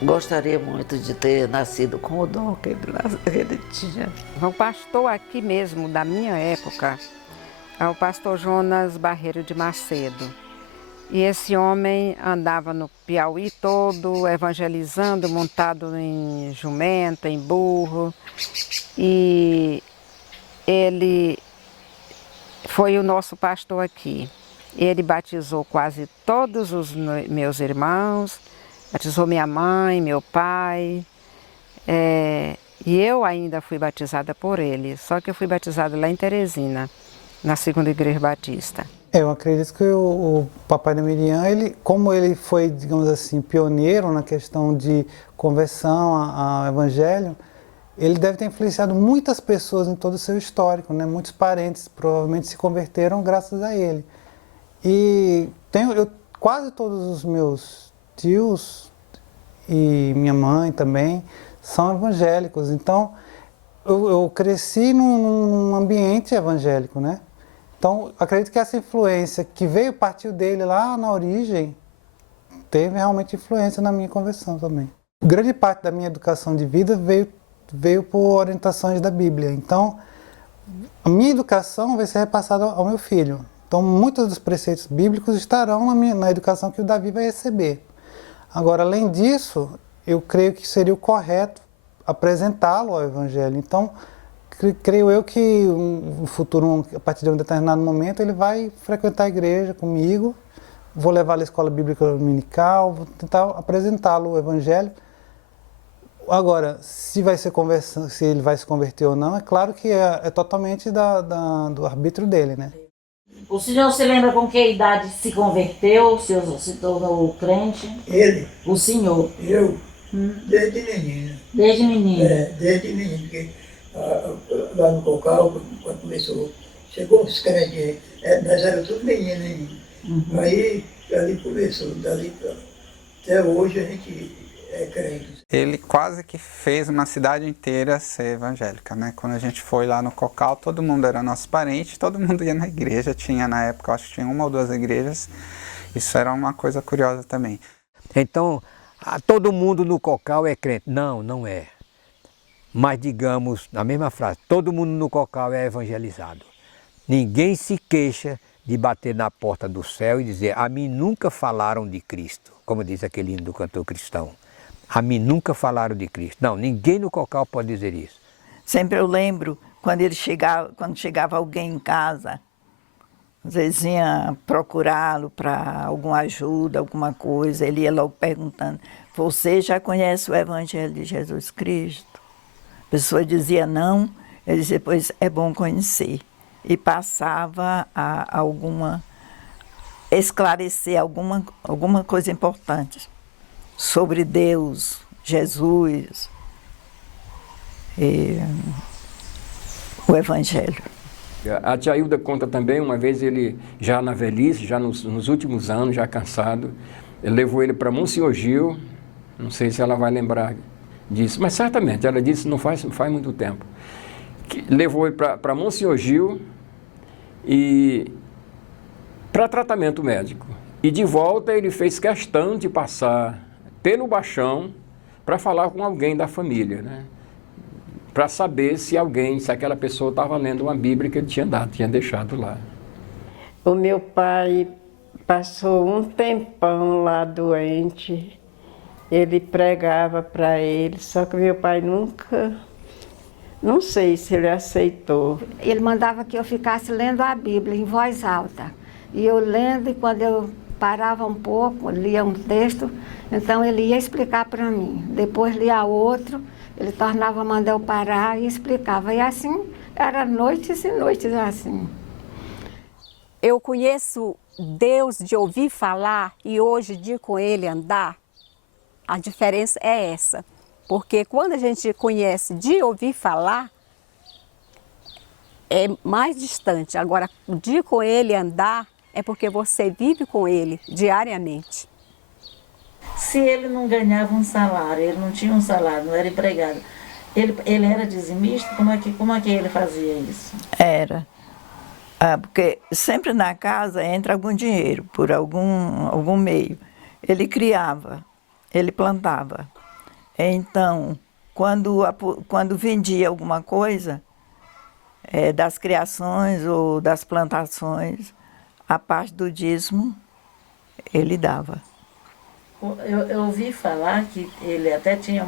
gostaria muito de ter nascido com o dom que ele tinha. O pastor aqui mesmo, da minha época, é o pastor Jonas Barreiro de Macedo. E esse homem andava no Piauí todo, evangelizando, montado em jumenta, em burro. E ele foi o nosso pastor aqui. Ele batizou quase todos os meus irmãos, batizou minha mãe, meu pai. E eu ainda fui batizada por ele, só que eu fui batizada lá em Teresina, na Segunda Igreja Batista. Eu acredito que o papai da Miriam, como ele foi, digamos assim, pioneiro na questão de conversão ao evangelho, ele deve ter influenciado muitas pessoas em todo o seu histórico, né? Muitos parentes provavelmente se converteram graças a ele. E quase todos os meus tios e minha mãe também são evangélicos. Então, eu cresci num ambiente evangélico, né? Então, acredito que essa influência que partiu dele lá na origem, teve realmente influência na minha conversão também. Grande parte da minha educação de vida veio por orientações da Bíblia. Então, a minha educação vai ser repassada ao meu filho. Então, muitos dos preceitos bíblicos estarão na educação que o Davi vai receber. Agora, além disso, eu creio que seria o correto apresentá-lo ao Evangelho. Então, creio eu que no futuro, a partir de um determinado momento, ele vai frequentar a igreja comigo, vou levá-lo à escola bíblica dominical, vou tentar apresentá-lo ao Evangelho. Agora, se ele vai se converter ou não, é claro que é totalmente do arbítrio dele, né? O senhor se lembra com que idade se converteu, se tornou crente? Ele? O senhor? Eu? Desde menino. Desde menino? Desde menino, porque lá no Cocal, quando começou, chegou os crentes, nós éramos tudo menino ainda. Aí, ali começou, até hoje a gente é crente. Ele quase que fez uma cidade inteira ser evangélica, né? Quando a gente foi lá no Cocal, todo mundo era nosso parente, todo mundo ia na igreja, tinha na época, acho que tinha 1 ou 2 igrejas, isso era uma coisa curiosa também. Então, todo mundo no Cocal é crente. Não, não é. Mas digamos, na mesma frase, todo mundo no Cocal é evangelizado. Ninguém se queixa de bater na porta do céu e dizer, a mim nunca falaram de Cristo, como diz aquele hino do cantor cristão. A mim nunca falaram de Cristo. Não, ninguém no Cocal pode dizer isso. Sempre eu lembro quando chegava alguém em casa, às vezes ia procurá-lo para alguma ajuda, alguma coisa, ele ia logo perguntando, você já conhece o Evangelho de Jesus Cristo? A pessoa dizia não, ele dizia, pois é bom conhecer. E passava a esclarecer alguma coisa importante sobre Deus, Jesus, e o Evangelho. A tia Hilda conta também, uma vez ele, já na velhice, já nos últimos anos, já cansado, ele levou ele para Monsenhor Gil, não sei se ela vai lembrar disso, mas certamente, ela disse não faz muito tempo, levou ele para Monsenhor Gil e para tratamento médico. E de volta ele fez questão de passar pelo Baixão para falar com alguém da família, né? Para saber se aquela pessoa estava lendo uma Bíblia que ele tinha deixado lá. O meu pai passou um tempão lá doente, ele pregava para ele, só que meu pai nunca, não sei se ele aceitou. Ele mandava que eu ficasse lendo a Bíblia em voz alta. E eu lendo, e quando eu parava um pouco, lia um texto, então ele ia explicar para mim. Depois lia outro, ele tornava a mandar eu parar e explicava. E assim, era noites e noites assim. Eu conheço Deus de ouvir falar e hoje de ir com Ele andar. A diferença é essa. Porque quando a gente conhece de ouvir falar, é mais distante. Agora, de ir com Ele andar, é porque você vive com Ele diariamente. Se ele não ganhava um salário, ele não tinha um salário, não era empregado, ele era dizimista? Como é que ele fazia isso? Era. Porque sempre na casa entra algum dinheiro, por algum meio. Ele criava, ele plantava. Então, quando vendia alguma coisa, das criações ou das plantações, a parte do dízimo, ele dava. Eu ouvi falar que ele até tinha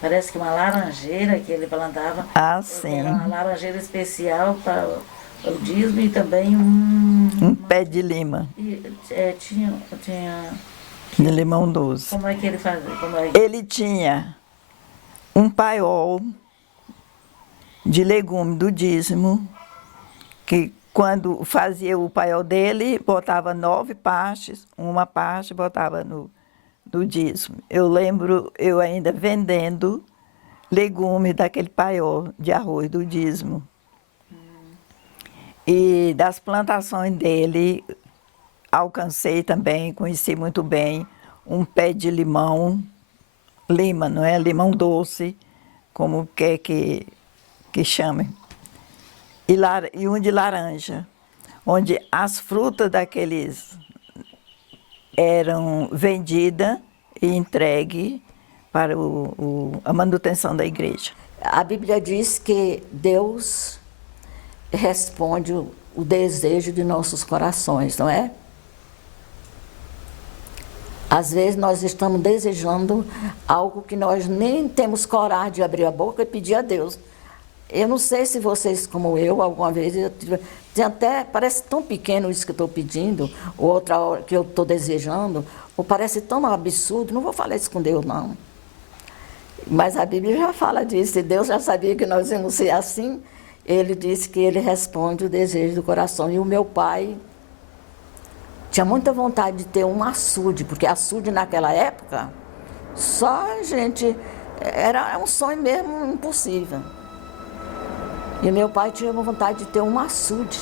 parece que uma laranjeira que ele plantava. Ah, sim. Era uma laranjeira especial para o dízimo e também um pé de lima. Tinha de limão doce. Como é que ele fazia? Ele tinha um paiol de legume do dízimo, que quando fazia o paiol dele, botava 9 partes, uma parte botava no dízimo. Eu lembro eu ainda vendendo legume daquele paiol de arroz do dízimo. E das plantações dele, alcancei também, conheci muito bem, um pé de limão, lima, não é? Limão doce, como quer que chame. E um de laranja, onde as frutas daqueles eram vendidas e entregues para a manutenção da igreja. A Bíblia diz que Deus responde o desejo de nossos corações, não é? Às vezes nós estamos desejando algo que nós nem temos coragem de abrir a boca e pedir a Deus. Eu não sei se vocês, como eu, alguma vez, tem até, parece tão pequeno isso que eu estou pedindo, ou outra hora que eu estou desejando, ou parece tão absurdo, não vou falar isso com Deus, não. Mas a Bíblia já fala disso, e Deus já sabia que nós íamos ser assim. Ele disse que ele responde o desejo do coração. E o meu pai tinha muita vontade de ter um açude, porque açude naquela época, só a gente, era um sonho mesmo impossível. E meu pai tinha vontade de ter um açude.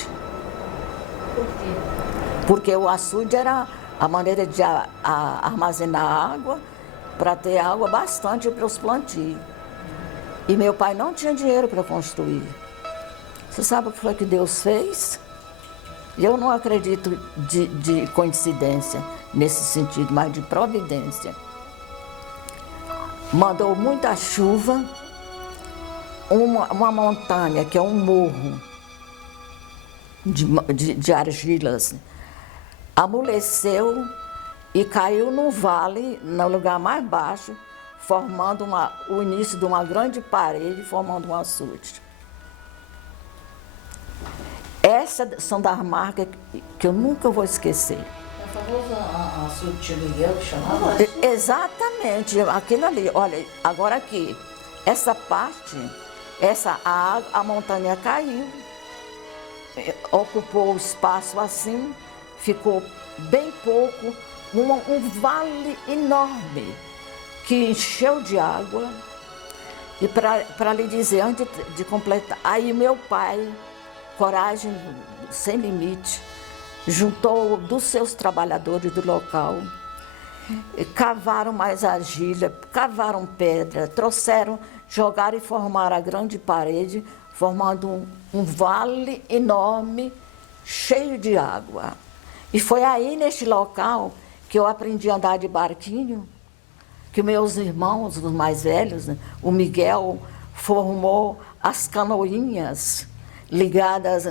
Por quê? Porque o açude era a maneira de armazenar água, para ter água bastante para os plantios. E meu pai não tinha dinheiro para construir. Você sabe o que foi que Deus fez? Eu não acredito de coincidência nesse sentido, mas de providência. Mandou muita chuva, uma montanha, que é um morro de argilas, amoleceu e caiu num vale, no lugar mais baixo, formando o início de uma grande parede, formando um açude. Essas são das marcas que eu nunca vou esquecer. É o famoso açude de Miguel que chamava? Exatamente, aquilo ali. Olha, agora aqui, essa parte, a montanha caiu, ocupou o espaço assim, ficou bem pouco, um vale enorme que encheu de água. E para lhe dizer, antes de completar, aí meu pai, coragem sem limite, juntou dos seus trabalhadores do local, cavaram mais argila, cavaram pedra, trouxeram, jogaram e formaram a grande parede, formando um vale enorme, cheio de água. E foi aí, neste local, que eu aprendi a andar de barquinho, que meus irmãos, os mais velhos, né, o Miguel, formou as canoinhas ligadas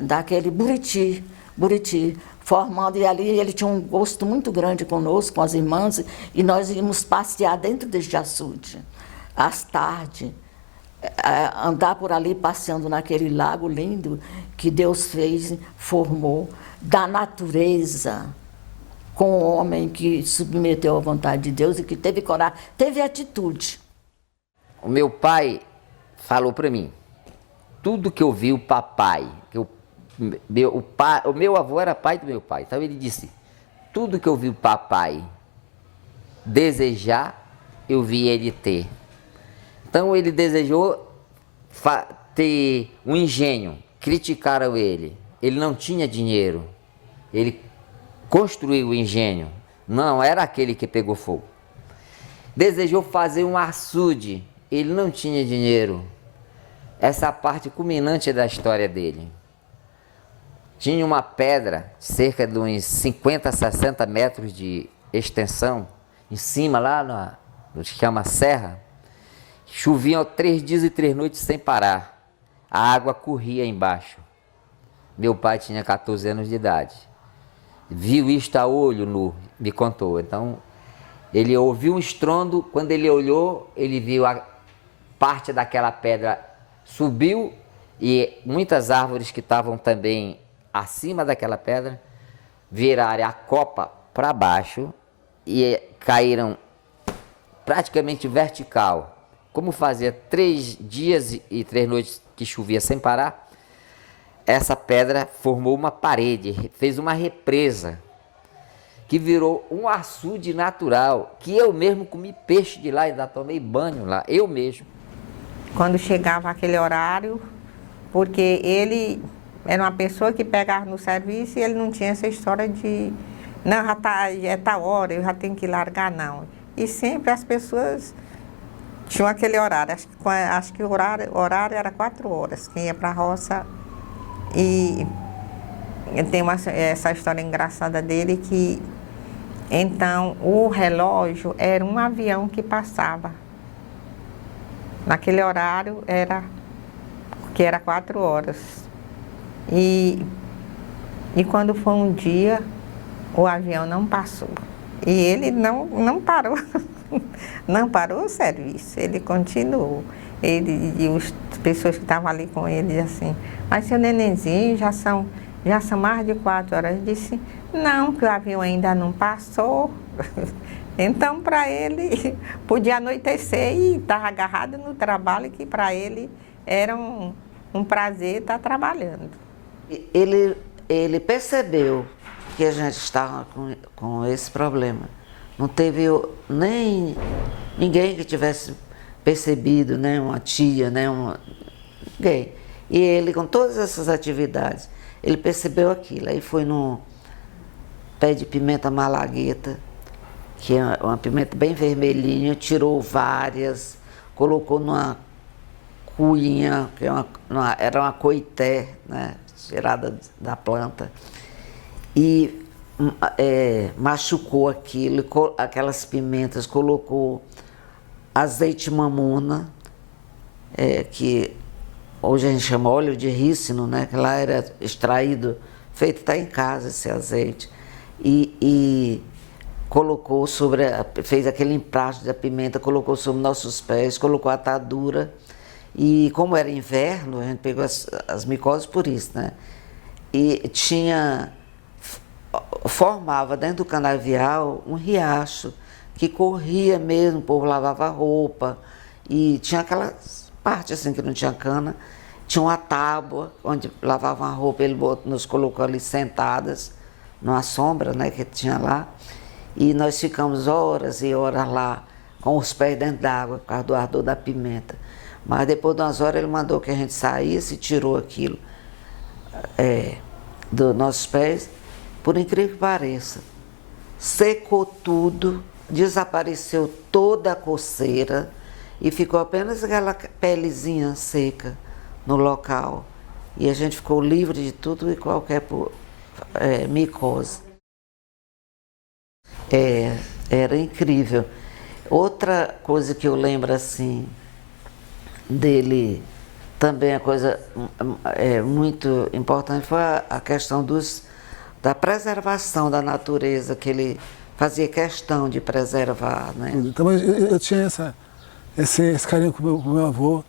daquele Buriti, formando, e ali ele tinha um gosto muito grande conosco, com as irmãs, e nós íamos passear dentro deste açude, às tardes, andar por ali passeando naquele lago lindo que Deus fez, formou, da natureza, com o homem que submeteu à vontade de Deus e que teve coragem, teve atitude. O meu pai falou para mim, tudo que eu vi o papai, o meu avô era pai do meu pai, então ele disse, tudo que eu vi o papai desejar, eu vi ele ter. Então ele desejou ter um engenho, criticaram ele não tinha dinheiro, ele construiu o engenho, não era aquele que pegou fogo. Desejou fazer um açude, ele não tinha dinheiro. Essa é a parte culminante da história dele. Tinha uma pedra, cerca de uns 50, 60 metros de extensão, em cima lá, no que chama serra. Choviam 3 dias e 3 noites sem parar. A água corria embaixo. Meu pai tinha 14 anos de idade. Viu isto a olho nu, me contou. Então, ele ouviu um estrondo, quando ele olhou, ele viu a parte daquela pedra subiu e muitas árvores que estavam também acima daquela pedra viraram a copa para baixo e caíram praticamente vertical. Como fazia 3 dias e 3 noites que chovia sem parar, essa pedra formou uma parede, fez uma represa. que virou um açude natural, que eu mesmo comi peixe de lá e ainda tomei banho lá, eu mesmo. Quando chegava aquele horário, porque ele era uma pessoa que pegava no serviço e ele não tinha essa história de, não, é tal hora, eu já tenho que largar, não. E sempre as pessoas tinham aquele horário, acho que o horário era 4 horas, quem ia para a roça. E tem essa história engraçada dele que, então, o relógio era um avião que passava. Naquele horário que era 4 horas. E quando foi um dia, o avião não passou. E ele não parou, não parou o serviço, ele continuou. Ele e as pessoas que estavam ali com ele, assim, mas seu nenenzinho, já são mais de 4 horas. Ele disse, não, que o avião ainda não passou. Então, para ele, podia anoitecer e estava agarrado no trabalho, que para ele era um prazer estar trabalhando. Ele percebeu que a gente estava com esse problema. Não teve nem ninguém que tivesse percebido, nem uma tia, ninguém. E ele, com todas essas atividades, ele percebeu aquilo. Aí foi no pé de pimenta malagueta, que é uma pimenta bem vermelhinha, tirou várias, colocou numa cuinha, que era uma coité, né, tirada da planta, e machucou aquilo, aquelas pimentas, colocou azeite mamona, que hoje a gente chama óleo de rícino, né, que lá era extraído, feito até em casa esse azeite, e colocou fez aquele emprasto da pimenta, colocou sobre nossos pés, colocou a atadura, e como era inverno, a gente pegou as micoses por isso, né? E formava dentro do canavial um riacho que corria mesmo, o povo lavava roupa, e tinha aquelas partes assim que não tinha cana, tinha uma tábua onde lavavam a roupa, ele nos colocou ali sentadas, numa sombra, né, que tinha lá, e nós ficamos horas e horas lá, com os pés dentro d'água, por causa do ardor da pimenta. Mas depois de umas horas ele mandou que a gente saísse e tirou aquilo dos nossos pés. Por incrível que pareça, secou tudo, desapareceu toda a coceira e ficou apenas aquela pelezinha seca no local. E a gente ficou livre de tudo e qualquer micose. Era incrível. Outra coisa que eu lembro assim dele, também a coisa muito importante, foi a questão da preservação da natureza, que ele fazia questão de preservar, né? Então eu tinha esse carinho com o meu avô,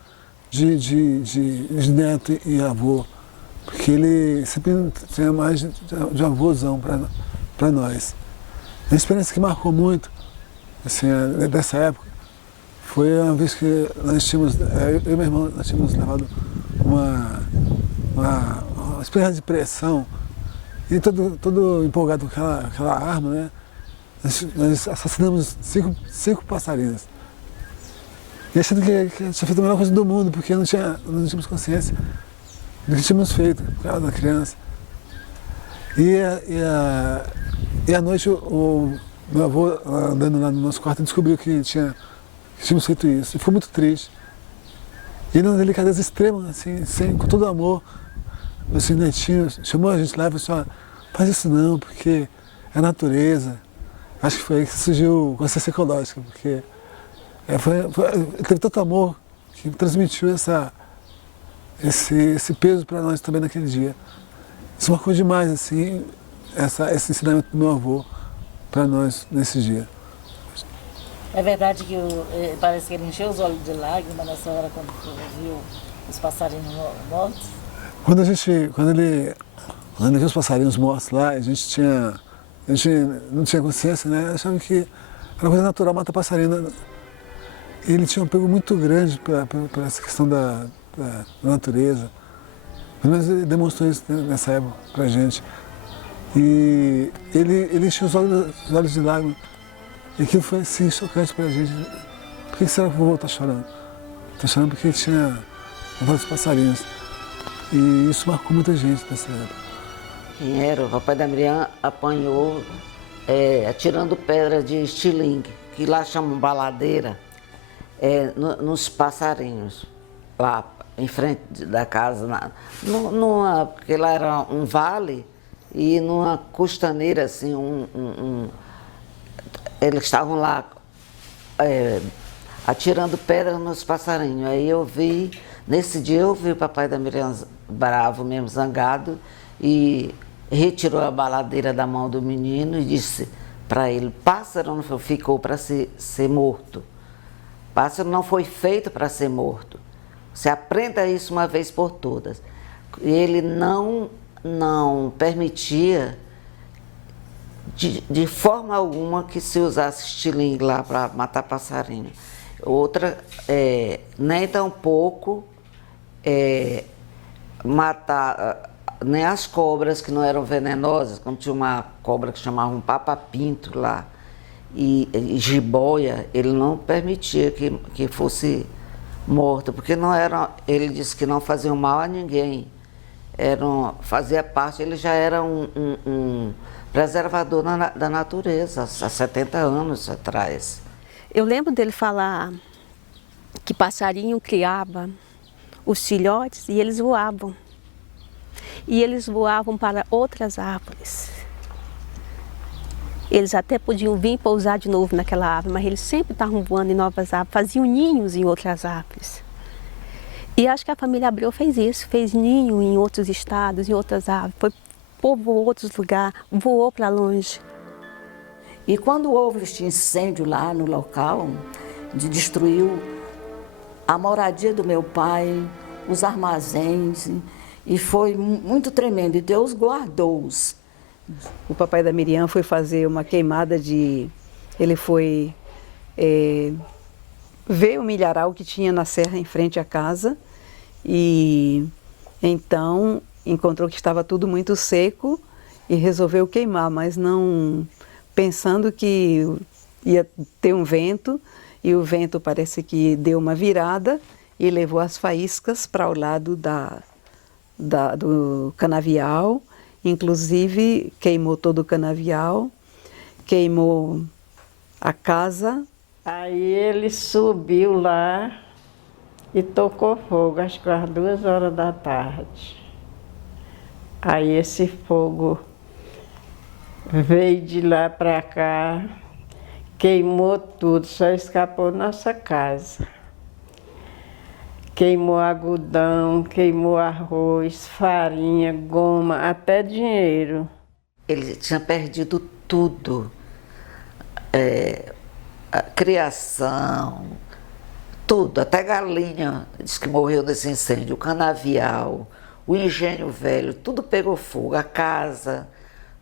de neto e avô, porque ele sempre tinha mais de avôzão para nós. A experiência que marcou muito, assim, dessa época, foi uma vez que nós tínhamos, eu e meu irmão, nós tínhamos levado uma experiência de pressão, e todo empolgado com aquela arma, né? Nós assassinamos cinco passarinhos. E achando que tinha feito a melhor coisa do mundo, porque não tínhamos consciência do que tínhamos feito por causa da criança. E à noite o meu avô, andando lá no nosso quarto, descobriu que tínhamos feito isso. E ficou muito triste. E numa delicadeza extrema, assim, com todo amor, assim, netinho, chamou a gente lá e falou assim, faz isso não, porque é a natureza. Acho que foi aí que surgiu a consciência ecológica, porque ele teve tanto amor que transmitiu esse peso para nós também naquele dia. Isso marcou demais, assim, esse ensinamento do meu avô para nós nesse dia. É verdade que parece que ele encheu os olhos de lágrimas nessa hora quando viu os passarinhos mortos? Quando ele viu os passarinhos mortos lá, a gente não tinha consciência, né? Achava que era uma coisa natural matar passarinho. Ele tinha um apego muito grande para essa questão da natureza. Pelo menos ele demonstrou isso nessa época pra gente. E ele encheu os olhos de lágrimas. E aquilo foi assim, chocante para a gente. Por que será que o vovô está chorando? Está chorando porque tinha vários passarinhos. E isso marcou muita gente nessa época. Quem era? O papai da Miriam apanhou atirando pedra de estilingue, que lá chamam baladeira, nos passarinhos, lá em frente da casa, porque lá era um vale e numa costaneira assim, eles estavam lá atirando pedra nos passarinhos. Aí nesse dia eu vi o papai da Miriam bravo mesmo, zangado, e retirou a baladeira da mão do menino e disse para ele: pássaro não ficou para ser morto. Pássaro não foi feito para ser morto. Você aprenda isso uma vez por todas. Ele não permitia de forma alguma que se usasse estilingue lá para matar passarinho. Outra, nem tampouco matar nem as cobras que não eram venenosas, como tinha uma cobra que chamavam papa-pinto lá, e jiboia, ele não permitia que fosse morto, porque não era, ele disse que não faziam mal a ninguém, fazia parte, ele já era um preservador da natureza, há 70 anos atrás. Eu lembro dele falar que passarinho criava os filhotes e eles voavam. E eles voavam para outras árvores. Eles até podiam vir pousar de novo naquela árvore, mas eles sempre estavam voando em novas árvores, faziam ninhos em outras árvores. E acho que a família Abreu fez isso, fez ninho em outros estados, em outras árvores, povoou outros lugares, voou para longe. E quando houve este incêndio lá no local, destruiu a moradia do meu pai, os armazéns, e foi muito tremendo, e Deus guardou-os. O papai da Miriam foi fazer uma queimada ele foi ver o milharal que tinha na serra em frente à casa, e então encontrou que estava tudo muito seco e resolveu queimar, mas não pensando que ia ter um vento, e o vento parece que deu uma virada e levou as faíscas para o lado do canavial, inclusive queimou todo o canavial, queimou a casa. Aí ele subiu lá e tocou fogo, acho que às 2 horas da tarde. Aí esse fogo veio de lá para cá, queimou tudo, só escapou nossa casa. Queimou algodão, queimou arroz, farinha, goma, até dinheiro. Ele tinha perdido tudo. A criação, tudo, até galinha, diz que morreu nesse incêndio, o canavial, o engenho velho, tudo pegou fogo, a casa,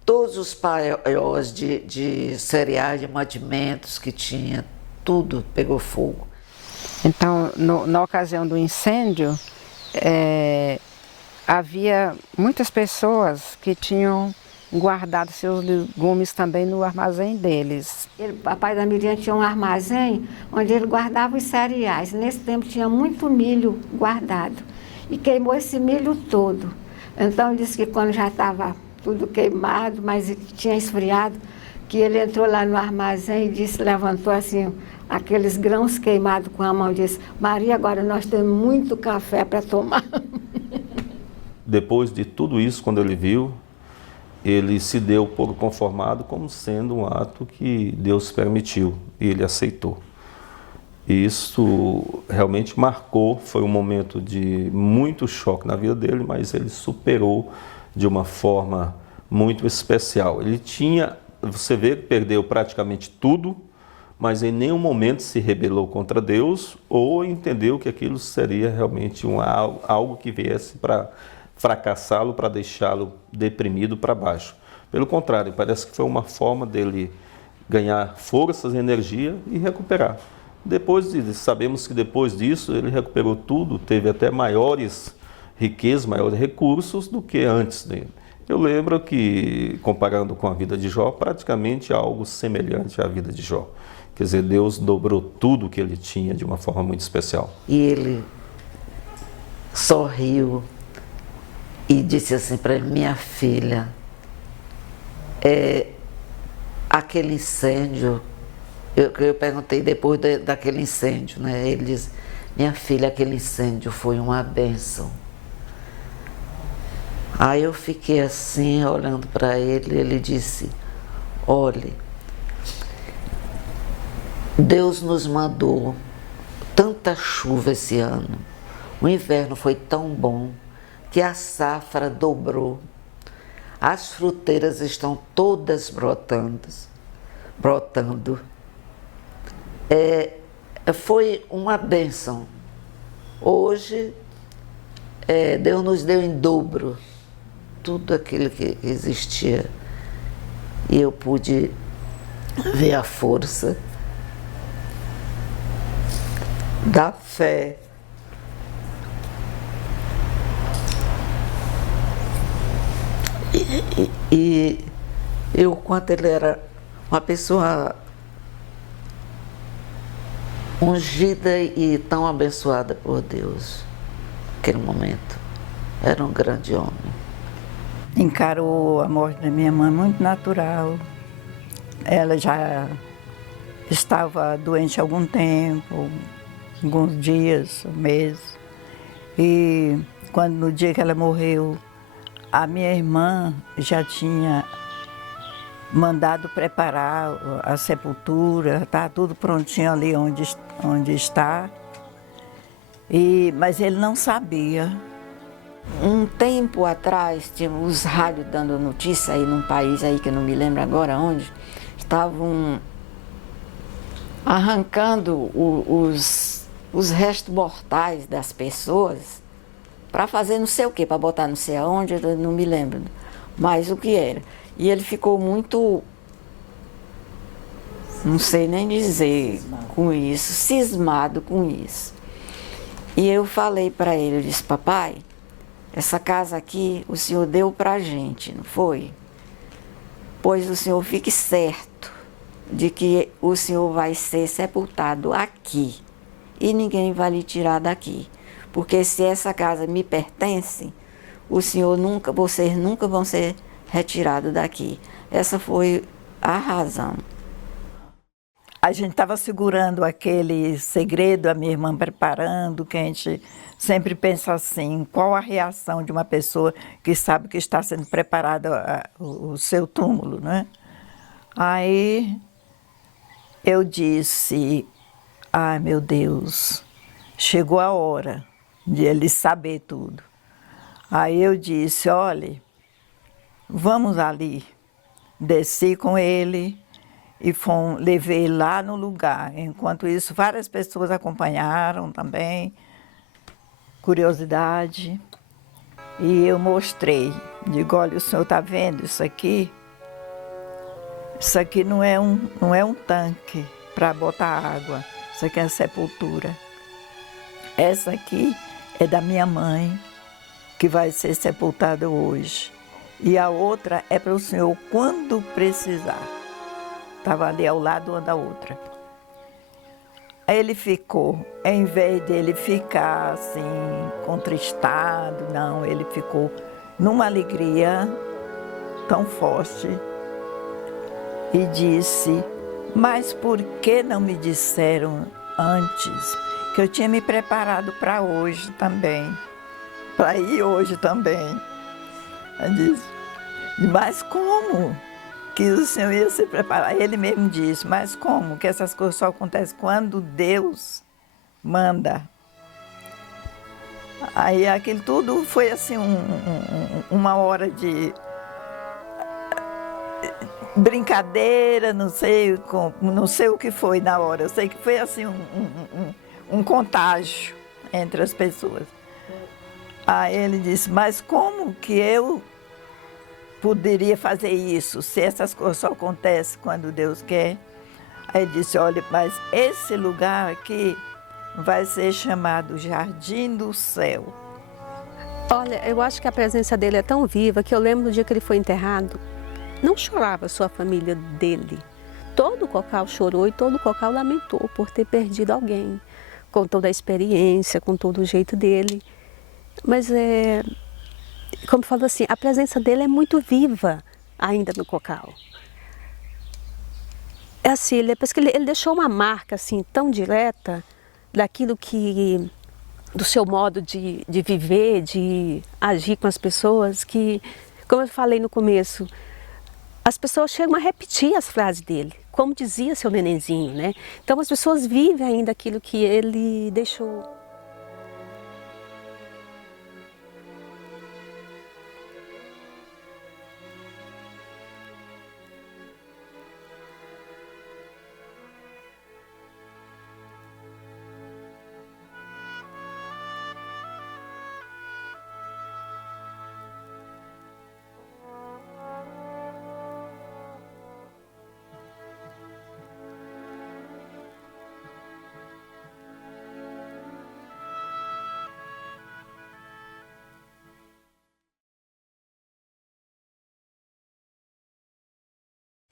todos os paióis de cereais, de mantimentos que tinha, tudo pegou fogo. Então, na ocasião do incêndio, havia muitas pessoas que tinham guardado seus legumes também no armazém deles. O papai da Miriam tinha um armazém onde ele guardava os cereais. Nesse tempo tinha muito milho guardado e queimou esse milho todo. Então ele disse que quando já estava tudo queimado, mas tinha esfriado, que ele entrou lá no armazém e disse, levantou assim aqueles grãos queimados com a mão e disse: Maria, agora nós temos muito café para tomar. Depois de tudo isso, quando ele viu, ele se deu por conformado como sendo um ato que Deus permitiu e ele aceitou. E isso realmente marcou, foi um momento de muito choque na vida dele, mas ele superou de uma forma muito especial. Ele tinha, você vê que perdeu praticamente tudo, mas em nenhum momento se rebelou contra Deus ou entendeu que aquilo seria realmente algo que viesse para fracassá-lo, para deixá-lo deprimido para baixo. Pelo contrário, parece que foi uma forma dele ganhar forças, energia e recuperar. Sabemos que depois disso ele recuperou tudo, teve até maiores riquezas, maiores recursos do que antes dele. Eu lembro que, comparando com a vida de Jó, praticamente algo semelhante à vida de Jó. Quer dizer, Deus dobrou tudo que ele tinha de uma forma muito especial. E ele sorriu e disse assim para ele: minha filha, aquele incêndio, eu perguntei depois daquele incêndio, né? Ele disse: minha filha, aquele incêndio foi uma bênção. Aí eu fiquei assim, olhando para ele, ele disse: olhe, Deus nos mandou tanta chuva esse ano, o inverno foi tão bom que a safra dobrou, as fruteiras estão todas brotando. Foi uma bênção. Hoje, Deus nos deu em dobro tudo aquilo que existia. E eu pude ver a força da fé. E eu, quanto ele era uma pessoa ungida e tão abençoada por Deus, naquele momento, era um grande homem. Encarou a morte da minha mãe muito natural. Ela já estava doente há algum tempo, alguns dias, meses. E quando no dia que ela morreu, a minha irmã já tinha mandado preparar a sepultura, tá tudo prontinho ali onde está. Mas ele não sabia. Um tempo atrás, tinha os rádios dando notícia aí num país aí que eu não me lembro agora onde, estavam arrancando os restos mortais das pessoas para fazer não sei o que, para botar não sei aonde, eu não me lembro mais o que era. E ele ficou muito, não sei nem dizer com isso, cismado com isso. E eu falei para ele, eu disse: papai, essa casa aqui o senhor deu para a gente, não foi? Pois o senhor fique certo de que o senhor vai ser sepultado aqui e ninguém vai lhe tirar daqui. Porque se essa casa me pertence, vocês nunca vão ser retirados daqui. Essa foi a razão. A gente estava segurando aquele segredo, a minha irmã preparando, que a gente sempre pensa assim, qual a reação de uma pessoa que sabe que está sendo preparado o seu túmulo, né? Aí eu disse: ai meu Deus, chegou a hora de ele saber tudo. Aí eu disse: olhe, vamos ali. Desci com ele e levei lá no lugar. Enquanto isso, várias pessoas acompanharam também, curiosidade. E eu mostrei, digo: olha, o senhor está vendo isso aqui? Isso aqui não é um tanque para botar água, isso aqui é sepultura. Essa aqui é da minha mãe, que vai ser sepultada hoje. E a outra é para o senhor quando precisar. Estava ali ao lado uma da outra. Aí ele ficou, em vez dele ficar assim, contristado, não, ele ficou numa alegria tão forte e disse: mas por que não me disseram antes que eu tinha me preparado para hoje também, para ir hoje também? Ele disse: mas como que o senhor ia se preparar? Ele mesmo disse: mas como que essas coisas só acontecem quando Deus manda? Aí aquilo tudo foi assim uma hora de brincadeira, não sei o que foi na hora. Eu sei que foi assim um contágio entre as pessoas. Aí ele disse: mas como que eu poderia fazer isso, se essas coisas só acontecem quando Deus quer? Aí ele disse: olha, mas esse lugar aqui vai ser chamado Jardim do Céu. Olha, eu acho que a presença dele é tão viva que eu lembro do dia que ele foi enterrado. Não chorava só a família dele. Todo o Cocal chorou e todo o Cocal lamentou por ter perdido alguém. Com toda a experiência, com todo o jeito dele. Mas, como falou assim, a presença dele é muito viva ainda no Cocal. É assim, depois que ele deixou uma marca assim, tão direta daquilo que... do seu modo de viver, de agir com as pessoas, que, como eu falei no começo, as pessoas chegam a repetir as frases dele, como dizia seu nenenzinho, né? Então as pessoas vivem ainda aquilo que ele deixou.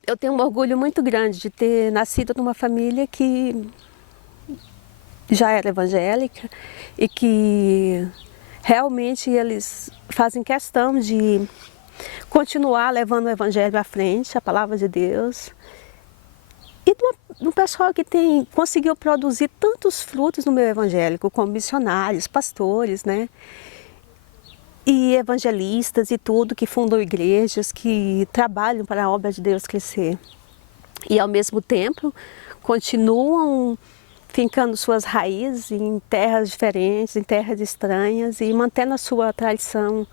Eu tenho um orgulho muito grande de ter nascido numa família que já era evangélica e que realmente eles fazem questão de continuar levando o evangelho à frente, a palavra de Deus. E do pessoal que conseguiu produzir tantos frutos no meio evangélico, como missionários, pastores, né? E evangelistas e tudo, que fundam igrejas, que trabalham para a obra de Deus crescer. E ao mesmo tempo continuam fincando suas raízes em terras diferentes, em terras estranhas e mantendo a sua tradição,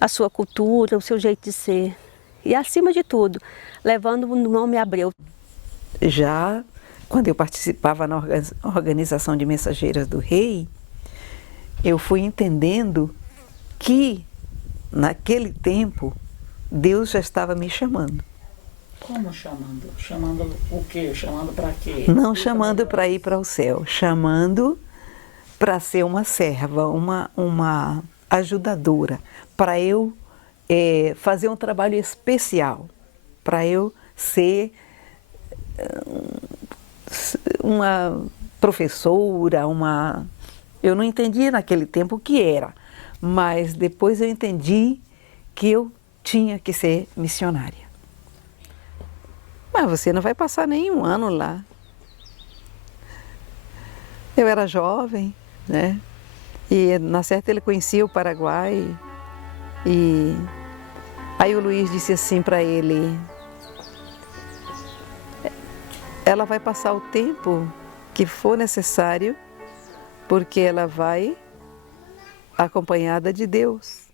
a sua cultura, o seu jeito de ser. E acima de tudo, levando o nome Abreu. Já quando eu participava na organização de Mensageiras do Rei, eu fui entendendo que naquele tempo Deus já estava me chamando. Como chamando? Chamando o quê? Chamando para quê? Não chamando para ir para o céu, chamando para ser uma serva, uma ajudadora, para eu fazer um trabalho especial, para eu ser uma professora, Eu não entendia naquele tempo o que era, mas depois eu entendi que eu tinha que ser missionária. Mas você não vai passar nenhum ano lá. Eu era jovem, né? E na certa ele conhecia o Paraguai. E aí o Luiz disse assim para ele: ela vai passar o tempo que for necessário, porque ela vai acompanhada de Deus.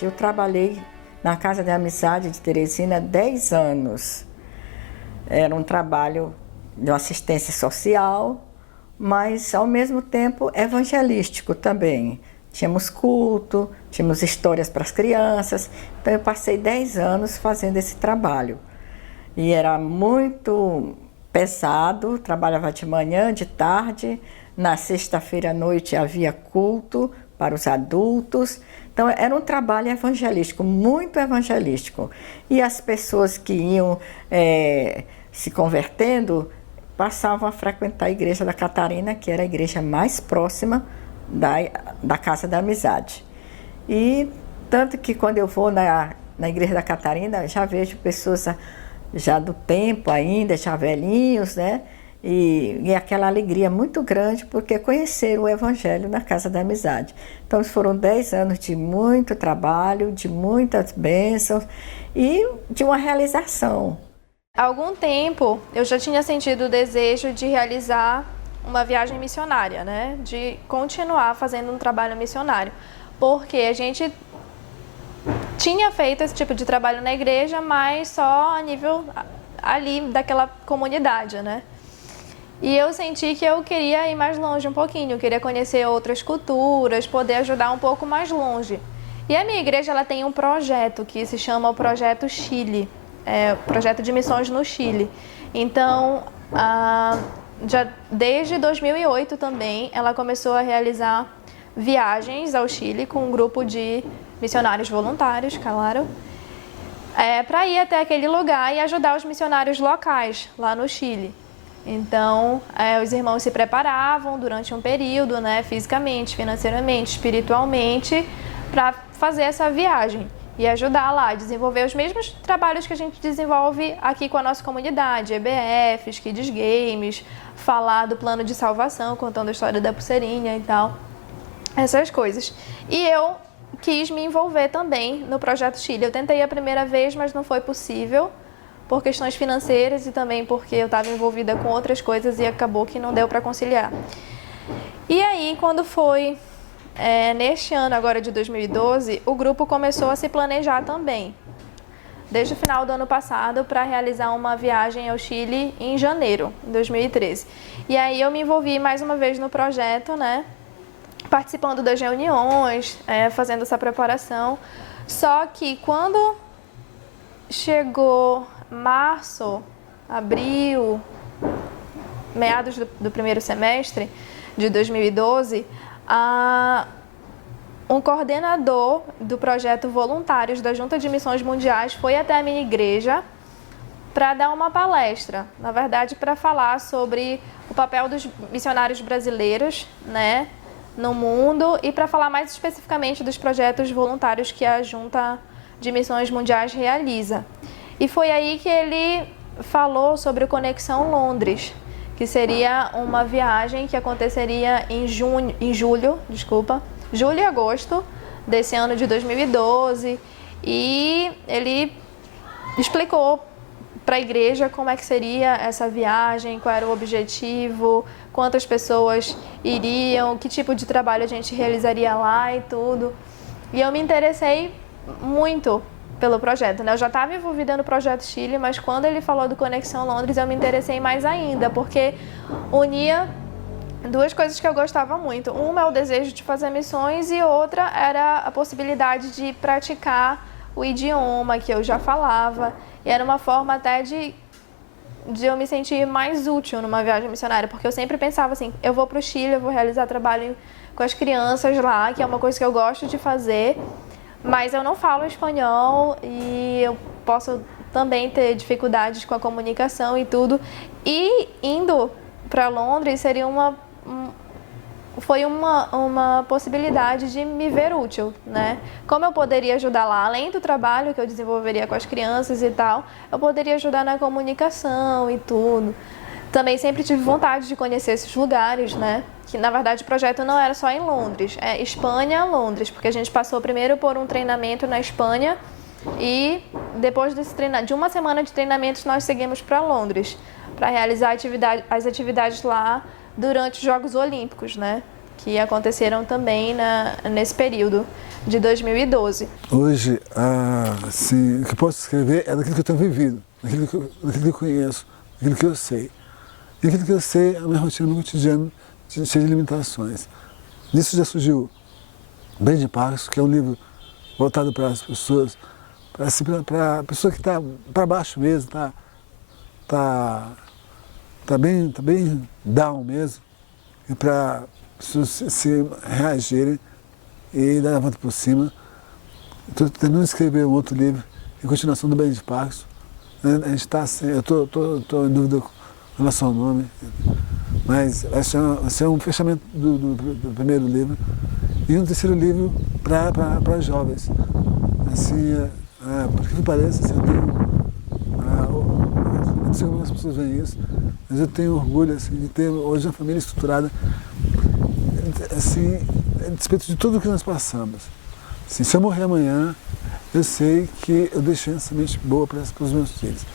Eu trabalhei na Casa de Amizade de Teresina 10 anos. Era um trabalho de assistência social, mas ao mesmo tempo evangelístico também. Tínhamos culto, tínhamos histórias para as crianças. Então eu passei 10 anos fazendo esse trabalho. E era muito pesado, trabalhava de manhã, de tarde. Na sexta-feira à noite havia culto para os adultos. Então, era um trabalho evangelístico, muito evangelístico. E as pessoas que iam se convertendo passavam a frequentar a igreja da Catarina, que era a igreja mais próxima da Casa da Amizade. E tanto que quando eu vou na na igreja da Catarina, já vejo pessoas já do tempo ainda, já velhinhos, né? E aquela alegria muito grande porque conheceram o Evangelho na Casa da Amizade. Então foram 10 anos de muito trabalho, de muitas bênçãos e de uma realização. Há algum tempo eu já tinha sentido o desejo de realizar uma viagem missionária, né? De continuar fazendo um trabalho missionário, porque a gente tinha feito esse tipo de trabalho na igreja, mas só a nível ali daquela comunidade, né? E eu senti que eu queria ir mais longe um pouquinho, eu queria conhecer outras culturas, poder ajudar um pouco mais longe. E a minha igreja ela tem um projeto que se chama o Projeto Chile, o projeto de missões no Chile. Então, já desde 2008 também, ela começou a realizar viagens ao Chile com um grupo de missionários voluntários, claro, para ir até aquele lugar e ajudar os missionários locais lá no Chile. Então, os irmãos se preparavam durante um período, né, fisicamente, financeiramente, espiritualmente, para fazer essa viagem e ajudar lá, desenvolver os mesmos trabalhos que a gente desenvolve aqui com a nossa comunidade, EBFs, Kids Games, falar do plano de salvação, contando a história da pulseirinha e tal, essas coisas. E eu quis me envolver também no Projeto Chile. Eu tentei a primeira vez, mas não foi possível, por questões financeiras e também porque eu estava envolvida com outras coisas e acabou que não deu para conciliar. E aí, quando foi neste ano agora de 2012, o grupo começou a se planejar também, desde o final do ano passado, para realizar uma viagem ao Chile em janeiro de 2013. E aí eu me envolvi mais uma vez no projeto, né, participando das reuniões, fazendo essa preparação. Só que quando chegou março, abril, meados do primeiro semestre de 2012, um coordenador do projeto Voluntários da Junta de Missões Mundiais foi até a minha igreja para dar uma palestra, na verdade para falar sobre o papel dos missionários brasileiros, né, no mundo e para falar mais especificamente dos projetos voluntários que a Junta de Missões Mundiais realiza. E foi aí que ele falou sobre o Conexão Londres, que seria uma viagem que aconteceria em julho e agosto desse ano de 2012. E ele explicou para a igreja como é que seria essa viagem, qual era o objetivo, quantas pessoas iriam, que tipo de trabalho a gente realizaria lá e tudo. E eu me interessei muito pelo projeto, né? Eu já estava envolvida no Projeto Chile, mas quando ele falou do Conexão Londres, eu me interessei mais ainda, porque unia duas coisas que eu gostava muito. Uma é o desejo de fazer missões e outra era a possibilidade de praticar o idioma que eu já falava. E era uma forma até de eu me sentir mais útil numa viagem missionária, porque eu sempre pensava assim, eu vou para o Chile, eu vou realizar trabalho com as crianças lá, que é uma coisa que eu gosto de fazer, mas eu não falo espanhol e eu posso também ter dificuldades com a comunicação e tudo. E indo para Londres seria foi uma possibilidade de me ver útil, né? Como eu poderia ajudar lá, além do trabalho que eu desenvolveria com as crianças e tal, eu poderia ajudar na comunicação e tudo. Também sempre tive vontade de conhecer esses lugares, né? Que na verdade o projeto não era só em Londres, é Espanha, Londres, porque a gente passou primeiro por um treinamento na Espanha e depois de uma semana de treinamentos nós seguimos para Londres para realizar as atividades lá durante os Jogos Olímpicos, né? Que aconteceram também nesse período de 2012. Hoje, assim, o que eu posso escrever é daquilo que eu tenho vivido, daquilo que eu conheço, daquilo que eu sei. E aquilo que eu sei é a minha rotina no cotidiano, cheia de limitações. Disso já surgiu Bem de Paz, que é um livro voltado para as pessoas, para a pessoa que está para baixo mesmo, tá bem down mesmo, e para pessoas se reagirem e dar a volta por cima. Estou tentando escrever um outro livro, em continuação do Bem de Paz. A gente está assim, eu estou em dúvida com relação ao nome, mas vai ser um fechamento do primeiro livro e um terceiro livro para jovens. Assim, por que pareça, assim, eu tenho, não sei como as pessoas veem isso, mas eu tenho orgulho assim, de ter hoje uma família estruturada, assim, a despeito de tudo que nós passamos. Assim, se eu morrer amanhã, eu sei que eu deixei uma semente boa para os meus filhos.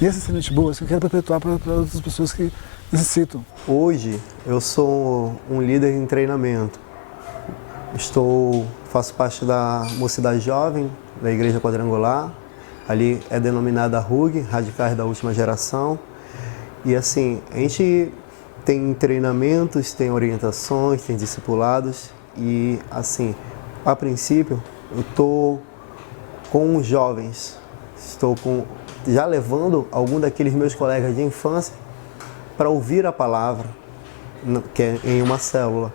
E essa semente boa assim, eu quero perpetuar para outras pessoas que necessitam. Hoje eu sou um líder em treinamento. Faço parte da Mocidade Jovem, da Igreja Quadrangular. Ali é denominada RUG, Radicais da Última Geração. E assim, a gente tem treinamentos, tem orientações, tem discipulados. E assim, a princípio, eu estou com os jovens, já levando algum daqueles meus colegas de infância para ouvir a palavra, que é em uma célula,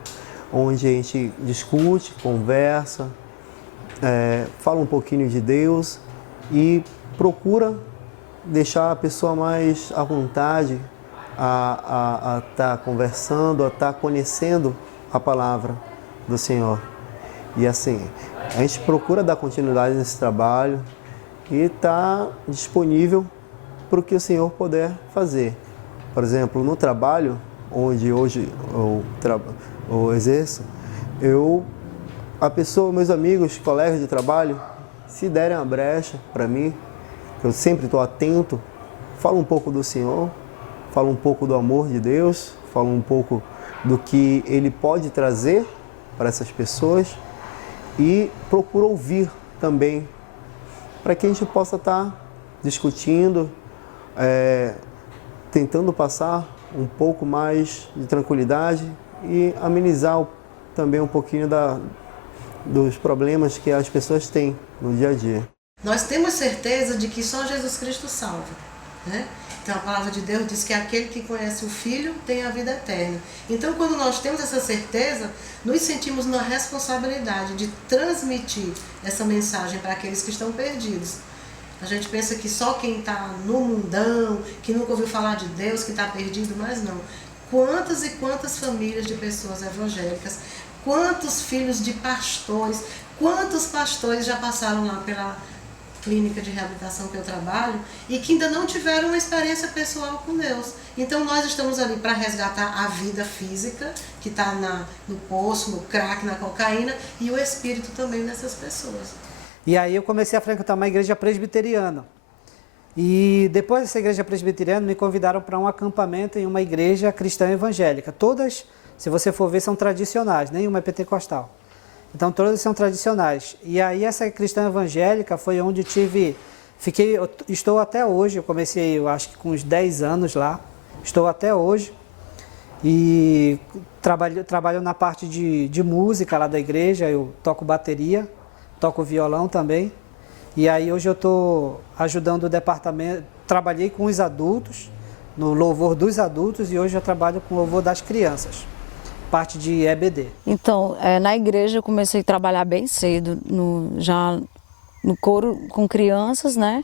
onde a gente discute, conversa, fala um pouquinho de Deus e procura deixar a pessoa mais à vontade a estar conversando, a estar conhecendo a palavra do Senhor. E assim, a gente procura dar continuidade nesse trabalho e estar disponível para o que o Senhor puder fazer. Por exemplo, no trabalho onde hoje eu exerço, meus amigos, colegas de trabalho, se derem a brecha para mim, eu sempre estou atento, falo um pouco do Senhor, falo um pouco do amor de Deus, falo um pouco do que Ele pode trazer para essas pessoas e procuro ouvir também, para que a gente possa estar discutindo, tentando passar um pouco mais de tranquilidade e amenizar também um pouquinho dos problemas que as pessoas têm no dia a dia. Nós temos certeza de que só Jesus Cristo salva, né? Então a palavra de Deus diz que aquele que conhece o Filho tem a vida eterna. Então quando nós temos essa certeza, nos sentimos na responsabilidade de transmitir essa mensagem para aqueles que estão perdidos. A gente pensa que só quem está no mundão, que nunca ouviu falar de Deus, que está perdido, mas não. Quantas e quantas famílias de pessoas evangélicas, quantos filhos de pastores, quantos pastores já passaram lá pela clínica de reabilitação que eu trabalho e que ainda não tiveram uma experiência pessoal com Deus. Então nós estamos ali para resgatar a vida física, que está no poço, no crack, na cocaína, e o espírito também dessas pessoas. E aí eu comecei a frequentar uma igreja presbiteriana. E depois dessa igreja presbiteriana me convidaram para um acampamento em uma igreja cristã evangélica. Todas, se você for ver, são tradicionais, nenhuma é pentecostal. Então todas são tradicionais. E aí essa cristã evangélica foi onde estou até hoje, eu comecei eu acho que com uns 10 anos lá, estou até hoje. E trabalho na parte de música lá da igreja, eu toco bateria, toco violão também. E aí hoje eu estou ajudando o departamento, trabalhei com os adultos, no louvor dos adultos, e hoje eu trabalho com o louvor das crianças, parte de EBD. Então, na igreja eu comecei a trabalhar bem cedo, já no coro com crianças, né?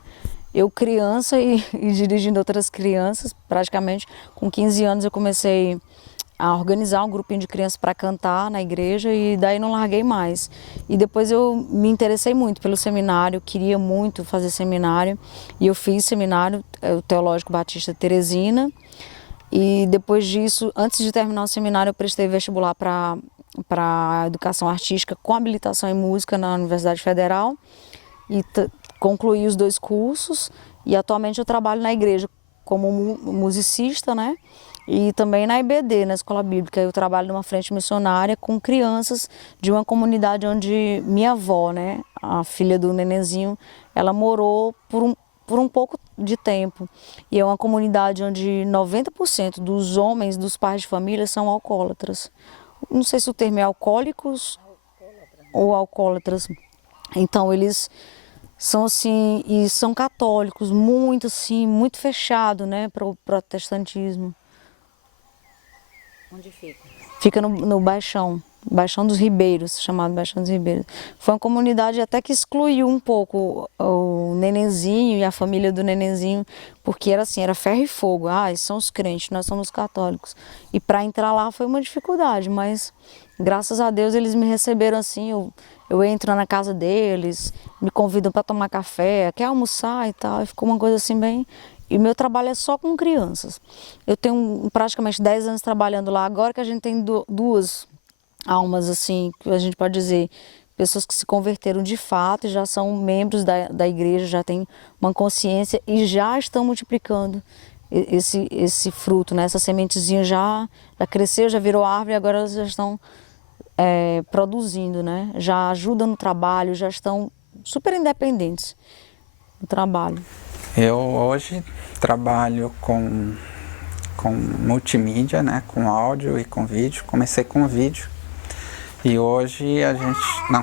Eu criança e dirigindo outras crianças, praticamente com 15 anos eu comecei a organizar um grupinho de crianças para cantar na igreja e daí não larguei mais. E depois eu me interessei muito pelo seminário, queria muito fazer seminário e eu fiz seminário, o Teológico Batista Teresina. E depois disso, antes de terminar o seminário, eu prestei vestibular para educação artística com habilitação em música na Universidade Federal e concluí os 2 cursos e atualmente eu trabalho na igreja como musicista, né? E também na IBD, na Escola Bíblica. Eu trabalho numa frente missionária com crianças de uma comunidade onde minha avó, né, a filha do nenenzinho, ela morou por um pouco de tempo. E é uma comunidade onde 90% dos homens, dos pais de família, são alcoólatras. Não sei se o termo é alcoólicos ou alcoólatras. Então, eles são assim, e são católicos, muito assim, muito fechado, né, para o protestantismo. Onde fica? Fica no Baixão dos Ribeiros, chamado Baixão dos Ribeiros. Foi uma comunidade até que excluiu um pouco o nenenzinho e a família do nenenzinho, porque era assim, era ferro e fogo. Eles são os crentes, nós somos católicos. E para entrar lá foi uma dificuldade, mas graças a Deus eles me receberam assim, eu entro na casa deles, me convidam para tomar café, quer almoçar e tal, e ficou uma coisa assim bem... E meu trabalho é só com crianças. Eu tenho praticamente 10 anos trabalhando lá, agora que a gente tem duas almas, assim, que a gente pode dizer, pessoas que se converteram de fato e já são membros da igreja, já têm uma consciência e já estão multiplicando esse fruto, né? Essa sementezinha já cresceu, já virou árvore e agora elas já estão produzindo, né? Já ajudam no trabalho, já estão super independentes no trabalho. Eu hoje trabalho com multimídia, né? Com áudio e com vídeo. Comecei com vídeo e hoje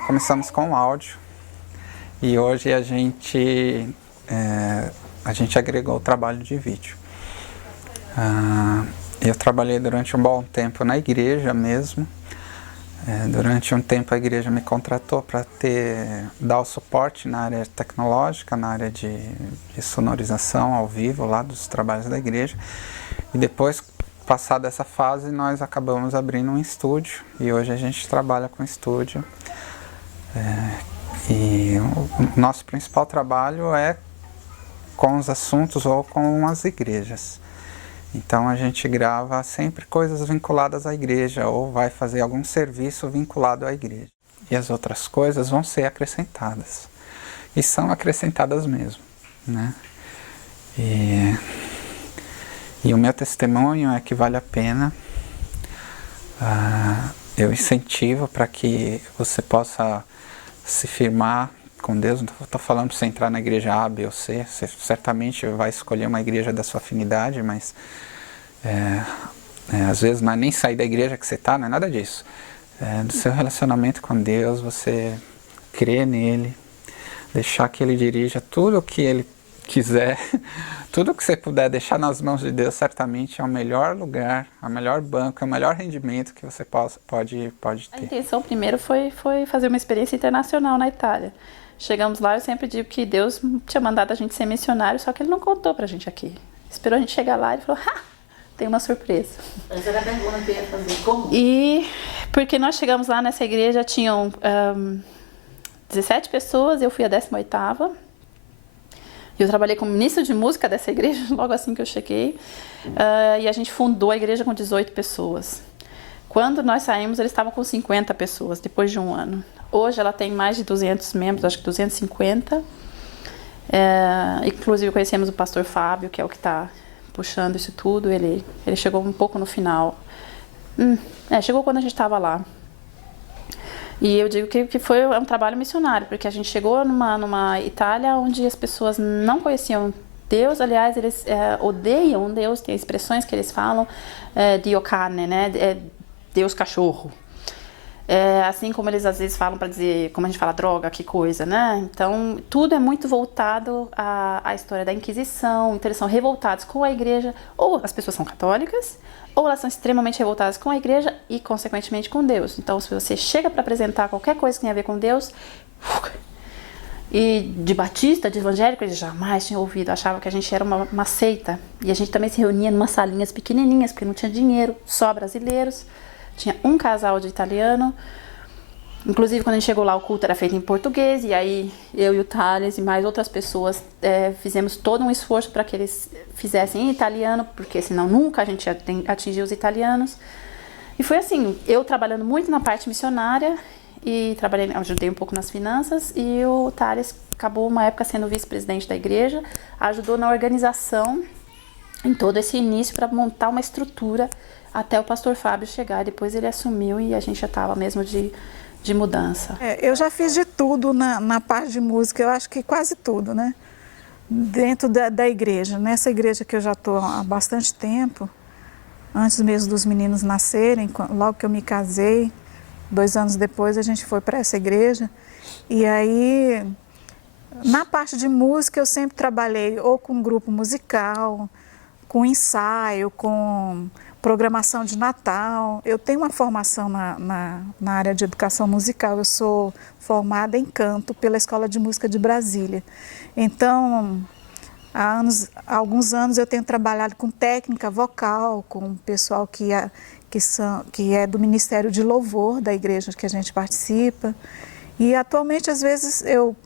começamos com áudio e hoje a gente agregou o trabalho de vídeo. Eu trabalhei durante um bom tempo na igreja mesmo. Durante um tempo a igreja me contratou para dar o suporte na área tecnológica, na área de sonorização ao vivo lá dos trabalhos da igreja. E depois, passada essa fase, nós acabamos abrindo um estúdio e hoje a gente trabalha com estúdio. E o nosso principal trabalho é com os assuntos ou com as igrejas. Então a gente grava sempre coisas vinculadas à igreja ou vai fazer algum serviço vinculado à igreja. E as outras coisas vão ser acrescentadas. E são acrescentadas mesmo, né? E o meu testemunho é que vale a pena. Eu incentivo para que você possa se firmar com Deus. Não estou falando para você entrar na igreja A, B ou C. Você certamente vai escolher uma igreja da sua afinidade, mas às vezes não é nem sair da igreja que você está, não é nada disso. Do seu relacionamento com Deus, você crer nele, deixar que ele dirija tudo o que ele quiser, tudo que você puder deixar nas mãos de Deus, certamente é o melhor lugar, o melhor banco, é o melhor rendimento que você pode ter. A intenção primeiro foi fazer uma experiência internacional na Itália. Chegamos lá, eu sempre digo que Deus tinha mandado a gente ser missionário, só que Ele não contou pra gente aqui. Esperou a gente chegar lá e falou, tem uma surpresa. Essa era a pergunta que eu ia fazer. Como? E porque nós chegamos lá nessa igreja, tinham 17 pessoas, eu fui a 18ª. Eu trabalhei como ministro de música dessa igreja, logo assim que eu cheguei. E a gente fundou a igreja com 18 pessoas. Quando nós saímos, eles estavam com 50 pessoas, depois de um ano. Hoje ela tem mais de 200 membros, acho que 250. Inclusive conhecemos o pastor Fábio, que é o que está puxando isso tudo. Ele chegou um pouco no final. Chegou quando a gente estava lá. E eu digo que foi um trabalho missionário, porque a gente chegou numa Itália onde as pessoas não conheciam Deus. Aliás, eles odeiam Deus, tem expressões que eles falam, Dio cane, né? Deus cachorro. Assim como eles às vezes falam para dizer, como a gente fala, droga, que coisa, né? Então, tudo é muito voltado à história da Inquisição. Então, eles são revoltados com a igreja, ou as pessoas são católicas, ou elas são extremamente revoltadas com a igreja e, consequentemente, com Deus. Então, se você chega para apresentar qualquer coisa que tenha a ver com Deus, e de batista, de evangélico, eles jamais tinham ouvido, achavam que a gente era uma seita. E a gente também se reunia em umas salinhas pequenininhas, porque não tinha dinheiro, só brasileiros. Tinha um casal de italiano. Inclusive, quando a gente chegou lá, o culto era feito em português. E aí, eu e o Thales e mais outras pessoas fizemos todo um esforço para que eles fizessem em italiano, porque senão nunca a gente ia atingir os italianos. E foi assim, eu trabalhando muito na parte missionária e ajudei um pouco nas finanças. E o Thales acabou uma época sendo vice-presidente da igreja, ajudou na organização, em todo esse início, para montar uma estrutura até o pastor Fábio chegar. Depois ele assumiu e a gente já estava mesmo de mudança. Eu já fiz de tudo na parte de música, eu acho que quase tudo, né? Dentro da igreja. Nessa igreja que eu já estou há bastante tempo, antes mesmo dos meninos nascerem, logo que eu me casei, 2 anos depois a gente foi para essa igreja. E aí, na parte de música, eu sempre trabalhei ou com grupo musical, com ensaio, com programação de Natal. Eu tenho uma formação na área de educação musical. Eu sou formada em canto pela Escola de Música de Brasília. Então, há alguns anos eu tenho trabalhado com técnica vocal, com o pessoal que é do Ministério de Louvor da igreja que a gente participa. E atualmente, às vezes, eu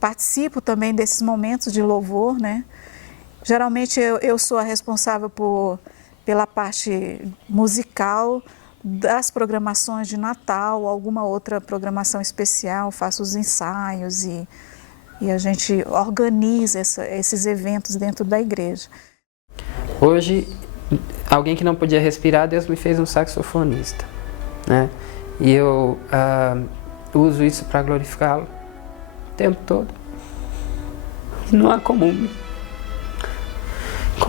participo também desses momentos de louvor, né? Geralmente eu sou a responsável pela parte musical das programações de Natal, alguma outra programação especial, faço os ensaios e a gente organiza esses eventos dentro da igreja. Hoje, alguém que não podia respirar, Deus me fez um saxofonista, né? E eu uso isso para glorificá-lo o tempo todo. Não há como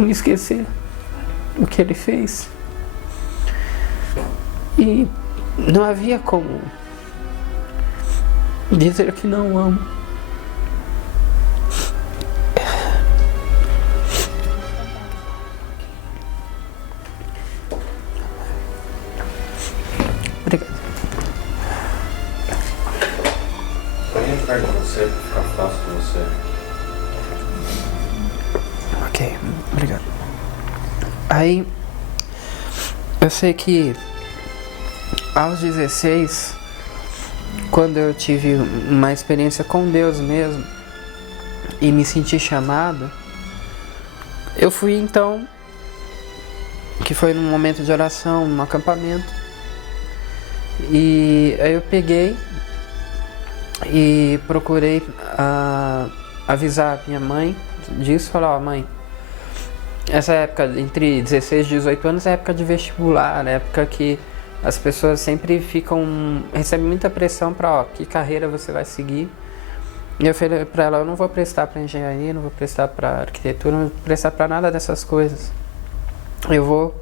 esquecer o que ele fez. E não havia como dizer que não o amo. Obrigado. Pode entrar com você, ficar fácil com você. Ok, obrigado. Aí, eu sei que aos 16, quando eu tive uma experiência com Deus mesmo e me senti chamado, eu fui então, que foi num momento de oração, num acampamento, e aí eu peguei e procurei avisar minha mãe disso, falar, ó, mãe, essa época entre 16 e 18 anos é época de vestibular, é época que as pessoas sempre recebem muita pressão para, ó, que carreira você vai seguir. E eu falei para ela, eu não vou prestar para engenharia, não vou prestar para arquitetura, não vou prestar para nada dessas coisas. Eu vou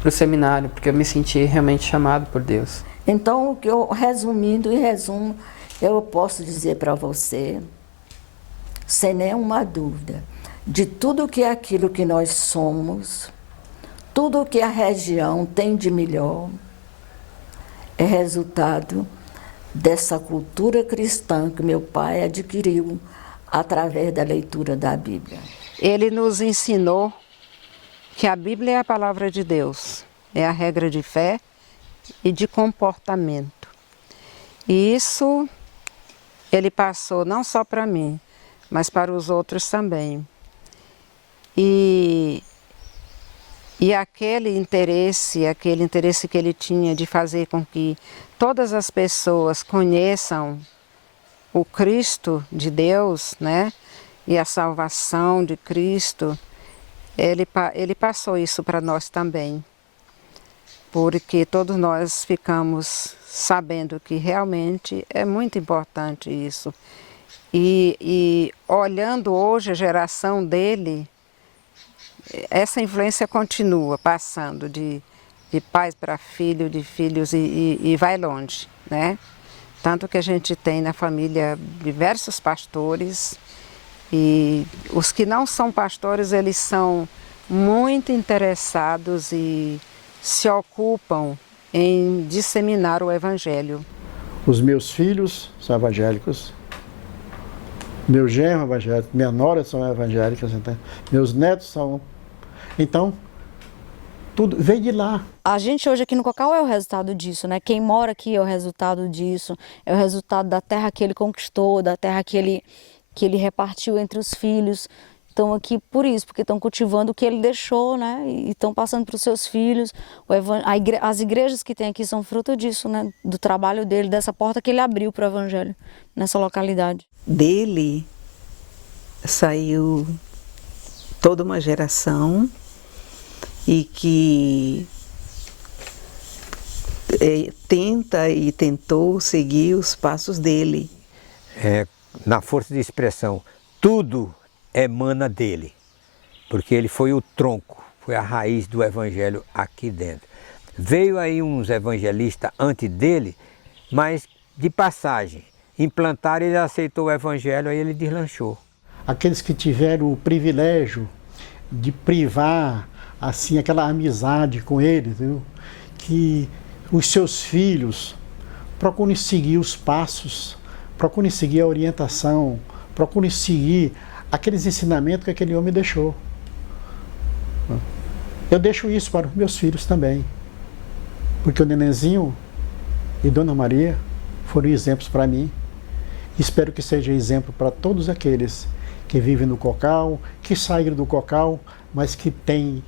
pro seminário, porque eu me senti realmente chamado por Deus. Então, o que eu, resumindo, em resumo, eu posso dizer para você, sem nenhuma dúvida, de tudo que é aquilo que nós somos, tudo que a região tem de melhor, é resultado dessa cultura cristã que meu pai adquiriu através da leitura da Bíblia. Ele nos ensinou que a Bíblia é a palavra de Deus, é a regra de fé e de comportamento. E isso ele passou não só para mim, mas para os outros também. E aquele interesse que ele tinha de fazer com que todas as pessoas conheçam o Cristo de Deus, né? E a salvação de Cristo, ele passou isso para nós também. Porque todos nós ficamos sabendo que realmente é muito importante isso. E olhando hoje a geração dele, essa influência continua passando de pais para filho, de filhos e vai longe, né? Tanto que a gente tem na família diversos pastores e os que não são pastores, eles são muito interessados e se ocupam em disseminar o Evangelho. Os meus filhos são evangélicos, meu genro é evangélico, minha nora são evangélicas, então, meus netos são. Então, tudo vem de lá. A gente hoje aqui no Cocal é o resultado disso, né? Quem mora aqui é o resultado disso, é o resultado da terra que ele conquistou, da terra que ele repartiu entre os filhos. Estão aqui por isso, porque estão cultivando o que ele deixou, né? E estão passando para os seus filhos. As igrejas que tem aqui são fruto disso, né? Do trabalho dele, dessa porta que ele abriu para o Evangelho nessa localidade. Dele saiu toda uma geração e que tenta e tentou seguir os passos dele. Na força de expressão, tudo emana dele, porque ele foi o tronco, foi a raiz do evangelho aqui dentro. Veio aí uns evangelistas antes dele, mas de passagem, implantaram, ele aceitou o evangelho, aí ele deslanchou. Aqueles que tiveram o privilégio de privar assim aquela amizade com ele, viu? Que os seus filhos procurem seguir os passos, procurem seguir a orientação, procurem seguir aqueles ensinamentos que aquele homem deixou. Eu deixo isso para os meus filhos também, porque o Nenenzinho e Dona Maria foram exemplos para mim. Espero que seja exemplo para todos aqueles que vivem no cocal, que saíram do cocal, mas que têm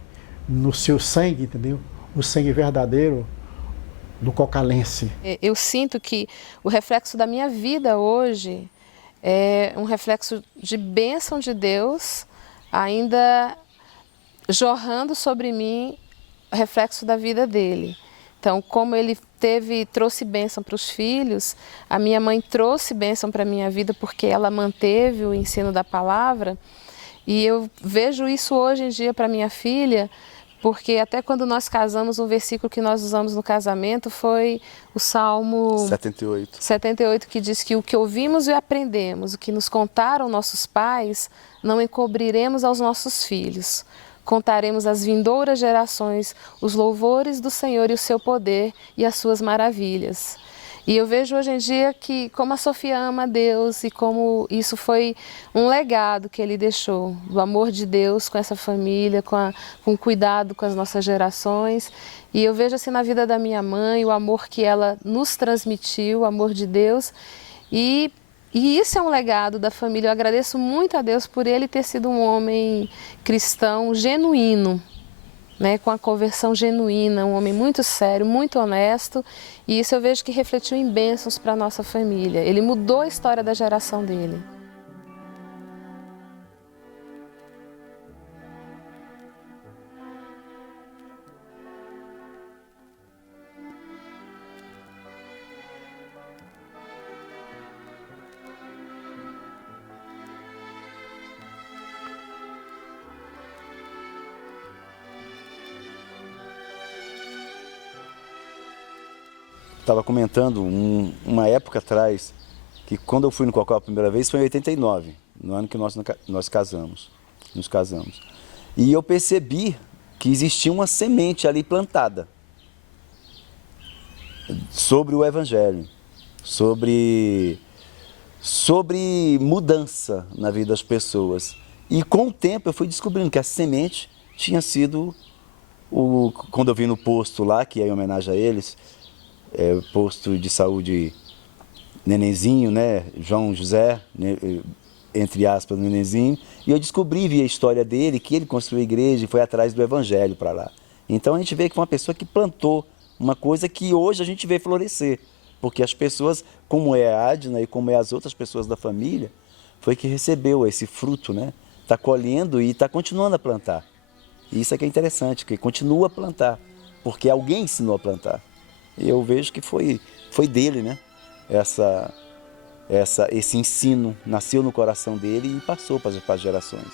no seu sangue, entendeu? O sangue verdadeiro do cocalense. Eu sinto que o reflexo da minha vida hoje é um reflexo de bênção de Deus, ainda jorrando sobre mim o reflexo da vida dele. Então, como ele trouxe bênção para os filhos, a minha mãe trouxe bênção para a minha vida porque ela manteve o ensino da palavra. E eu vejo isso hoje em dia para minha filha, porque até quando nós casamos, um versículo que nós usamos no casamento foi o Salmo 78, que diz que o que ouvimos e aprendemos, o que nos contaram nossos pais, não encobriremos aos nossos filhos. Contaremos às vindouras gerações os louvores do Senhor e o seu poder e as suas maravilhas. E eu vejo hoje em dia que como a Sofia ama a Deus e como isso foi um legado que ele deixou, do amor de Deus com essa família, com cuidado com as nossas gerações. E eu vejo assim na vida da minha mãe, o amor que ela nos transmitiu, o amor de Deus. E isso é um legado da família. Eu agradeço muito a Deus por ele ter sido um homem cristão genuíno, né, com a conversão genuína, um homem muito sério, muito honesto, e isso eu vejo que refletiu em bênçãos para a nossa família. Ele mudou a história da geração dele. Estava comentando uma época atrás, que quando eu fui no Cocal a primeira vez foi em 89, no ano que nós nos casamos. E eu percebi que existia uma semente ali plantada sobre o Evangelho, sobre mudança na vida das pessoas. E com o tempo eu fui descobrindo que a semente tinha sido, quando eu vim no posto lá, que é em homenagem a eles, posto de saúde Nenenzinho, né? João José, né? Entre aspas, Nenenzinho. E eu descobri, via a história dele, que ele construiu a igreja e foi atrás do Evangelho para lá. Então a gente vê que foi uma pessoa que plantou uma coisa que hoje a gente vê florescer. Porque as pessoas, como é a Adna e como é as outras pessoas da família, foi que recebeu esse fruto, né? Está colhendo e está continuando a plantar. E isso é que é interessante, que continua a plantar, porque alguém ensinou a plantar. E eu vejo que foi dele, né? Esse ensino nasceu no coração dele e passou para as gerações.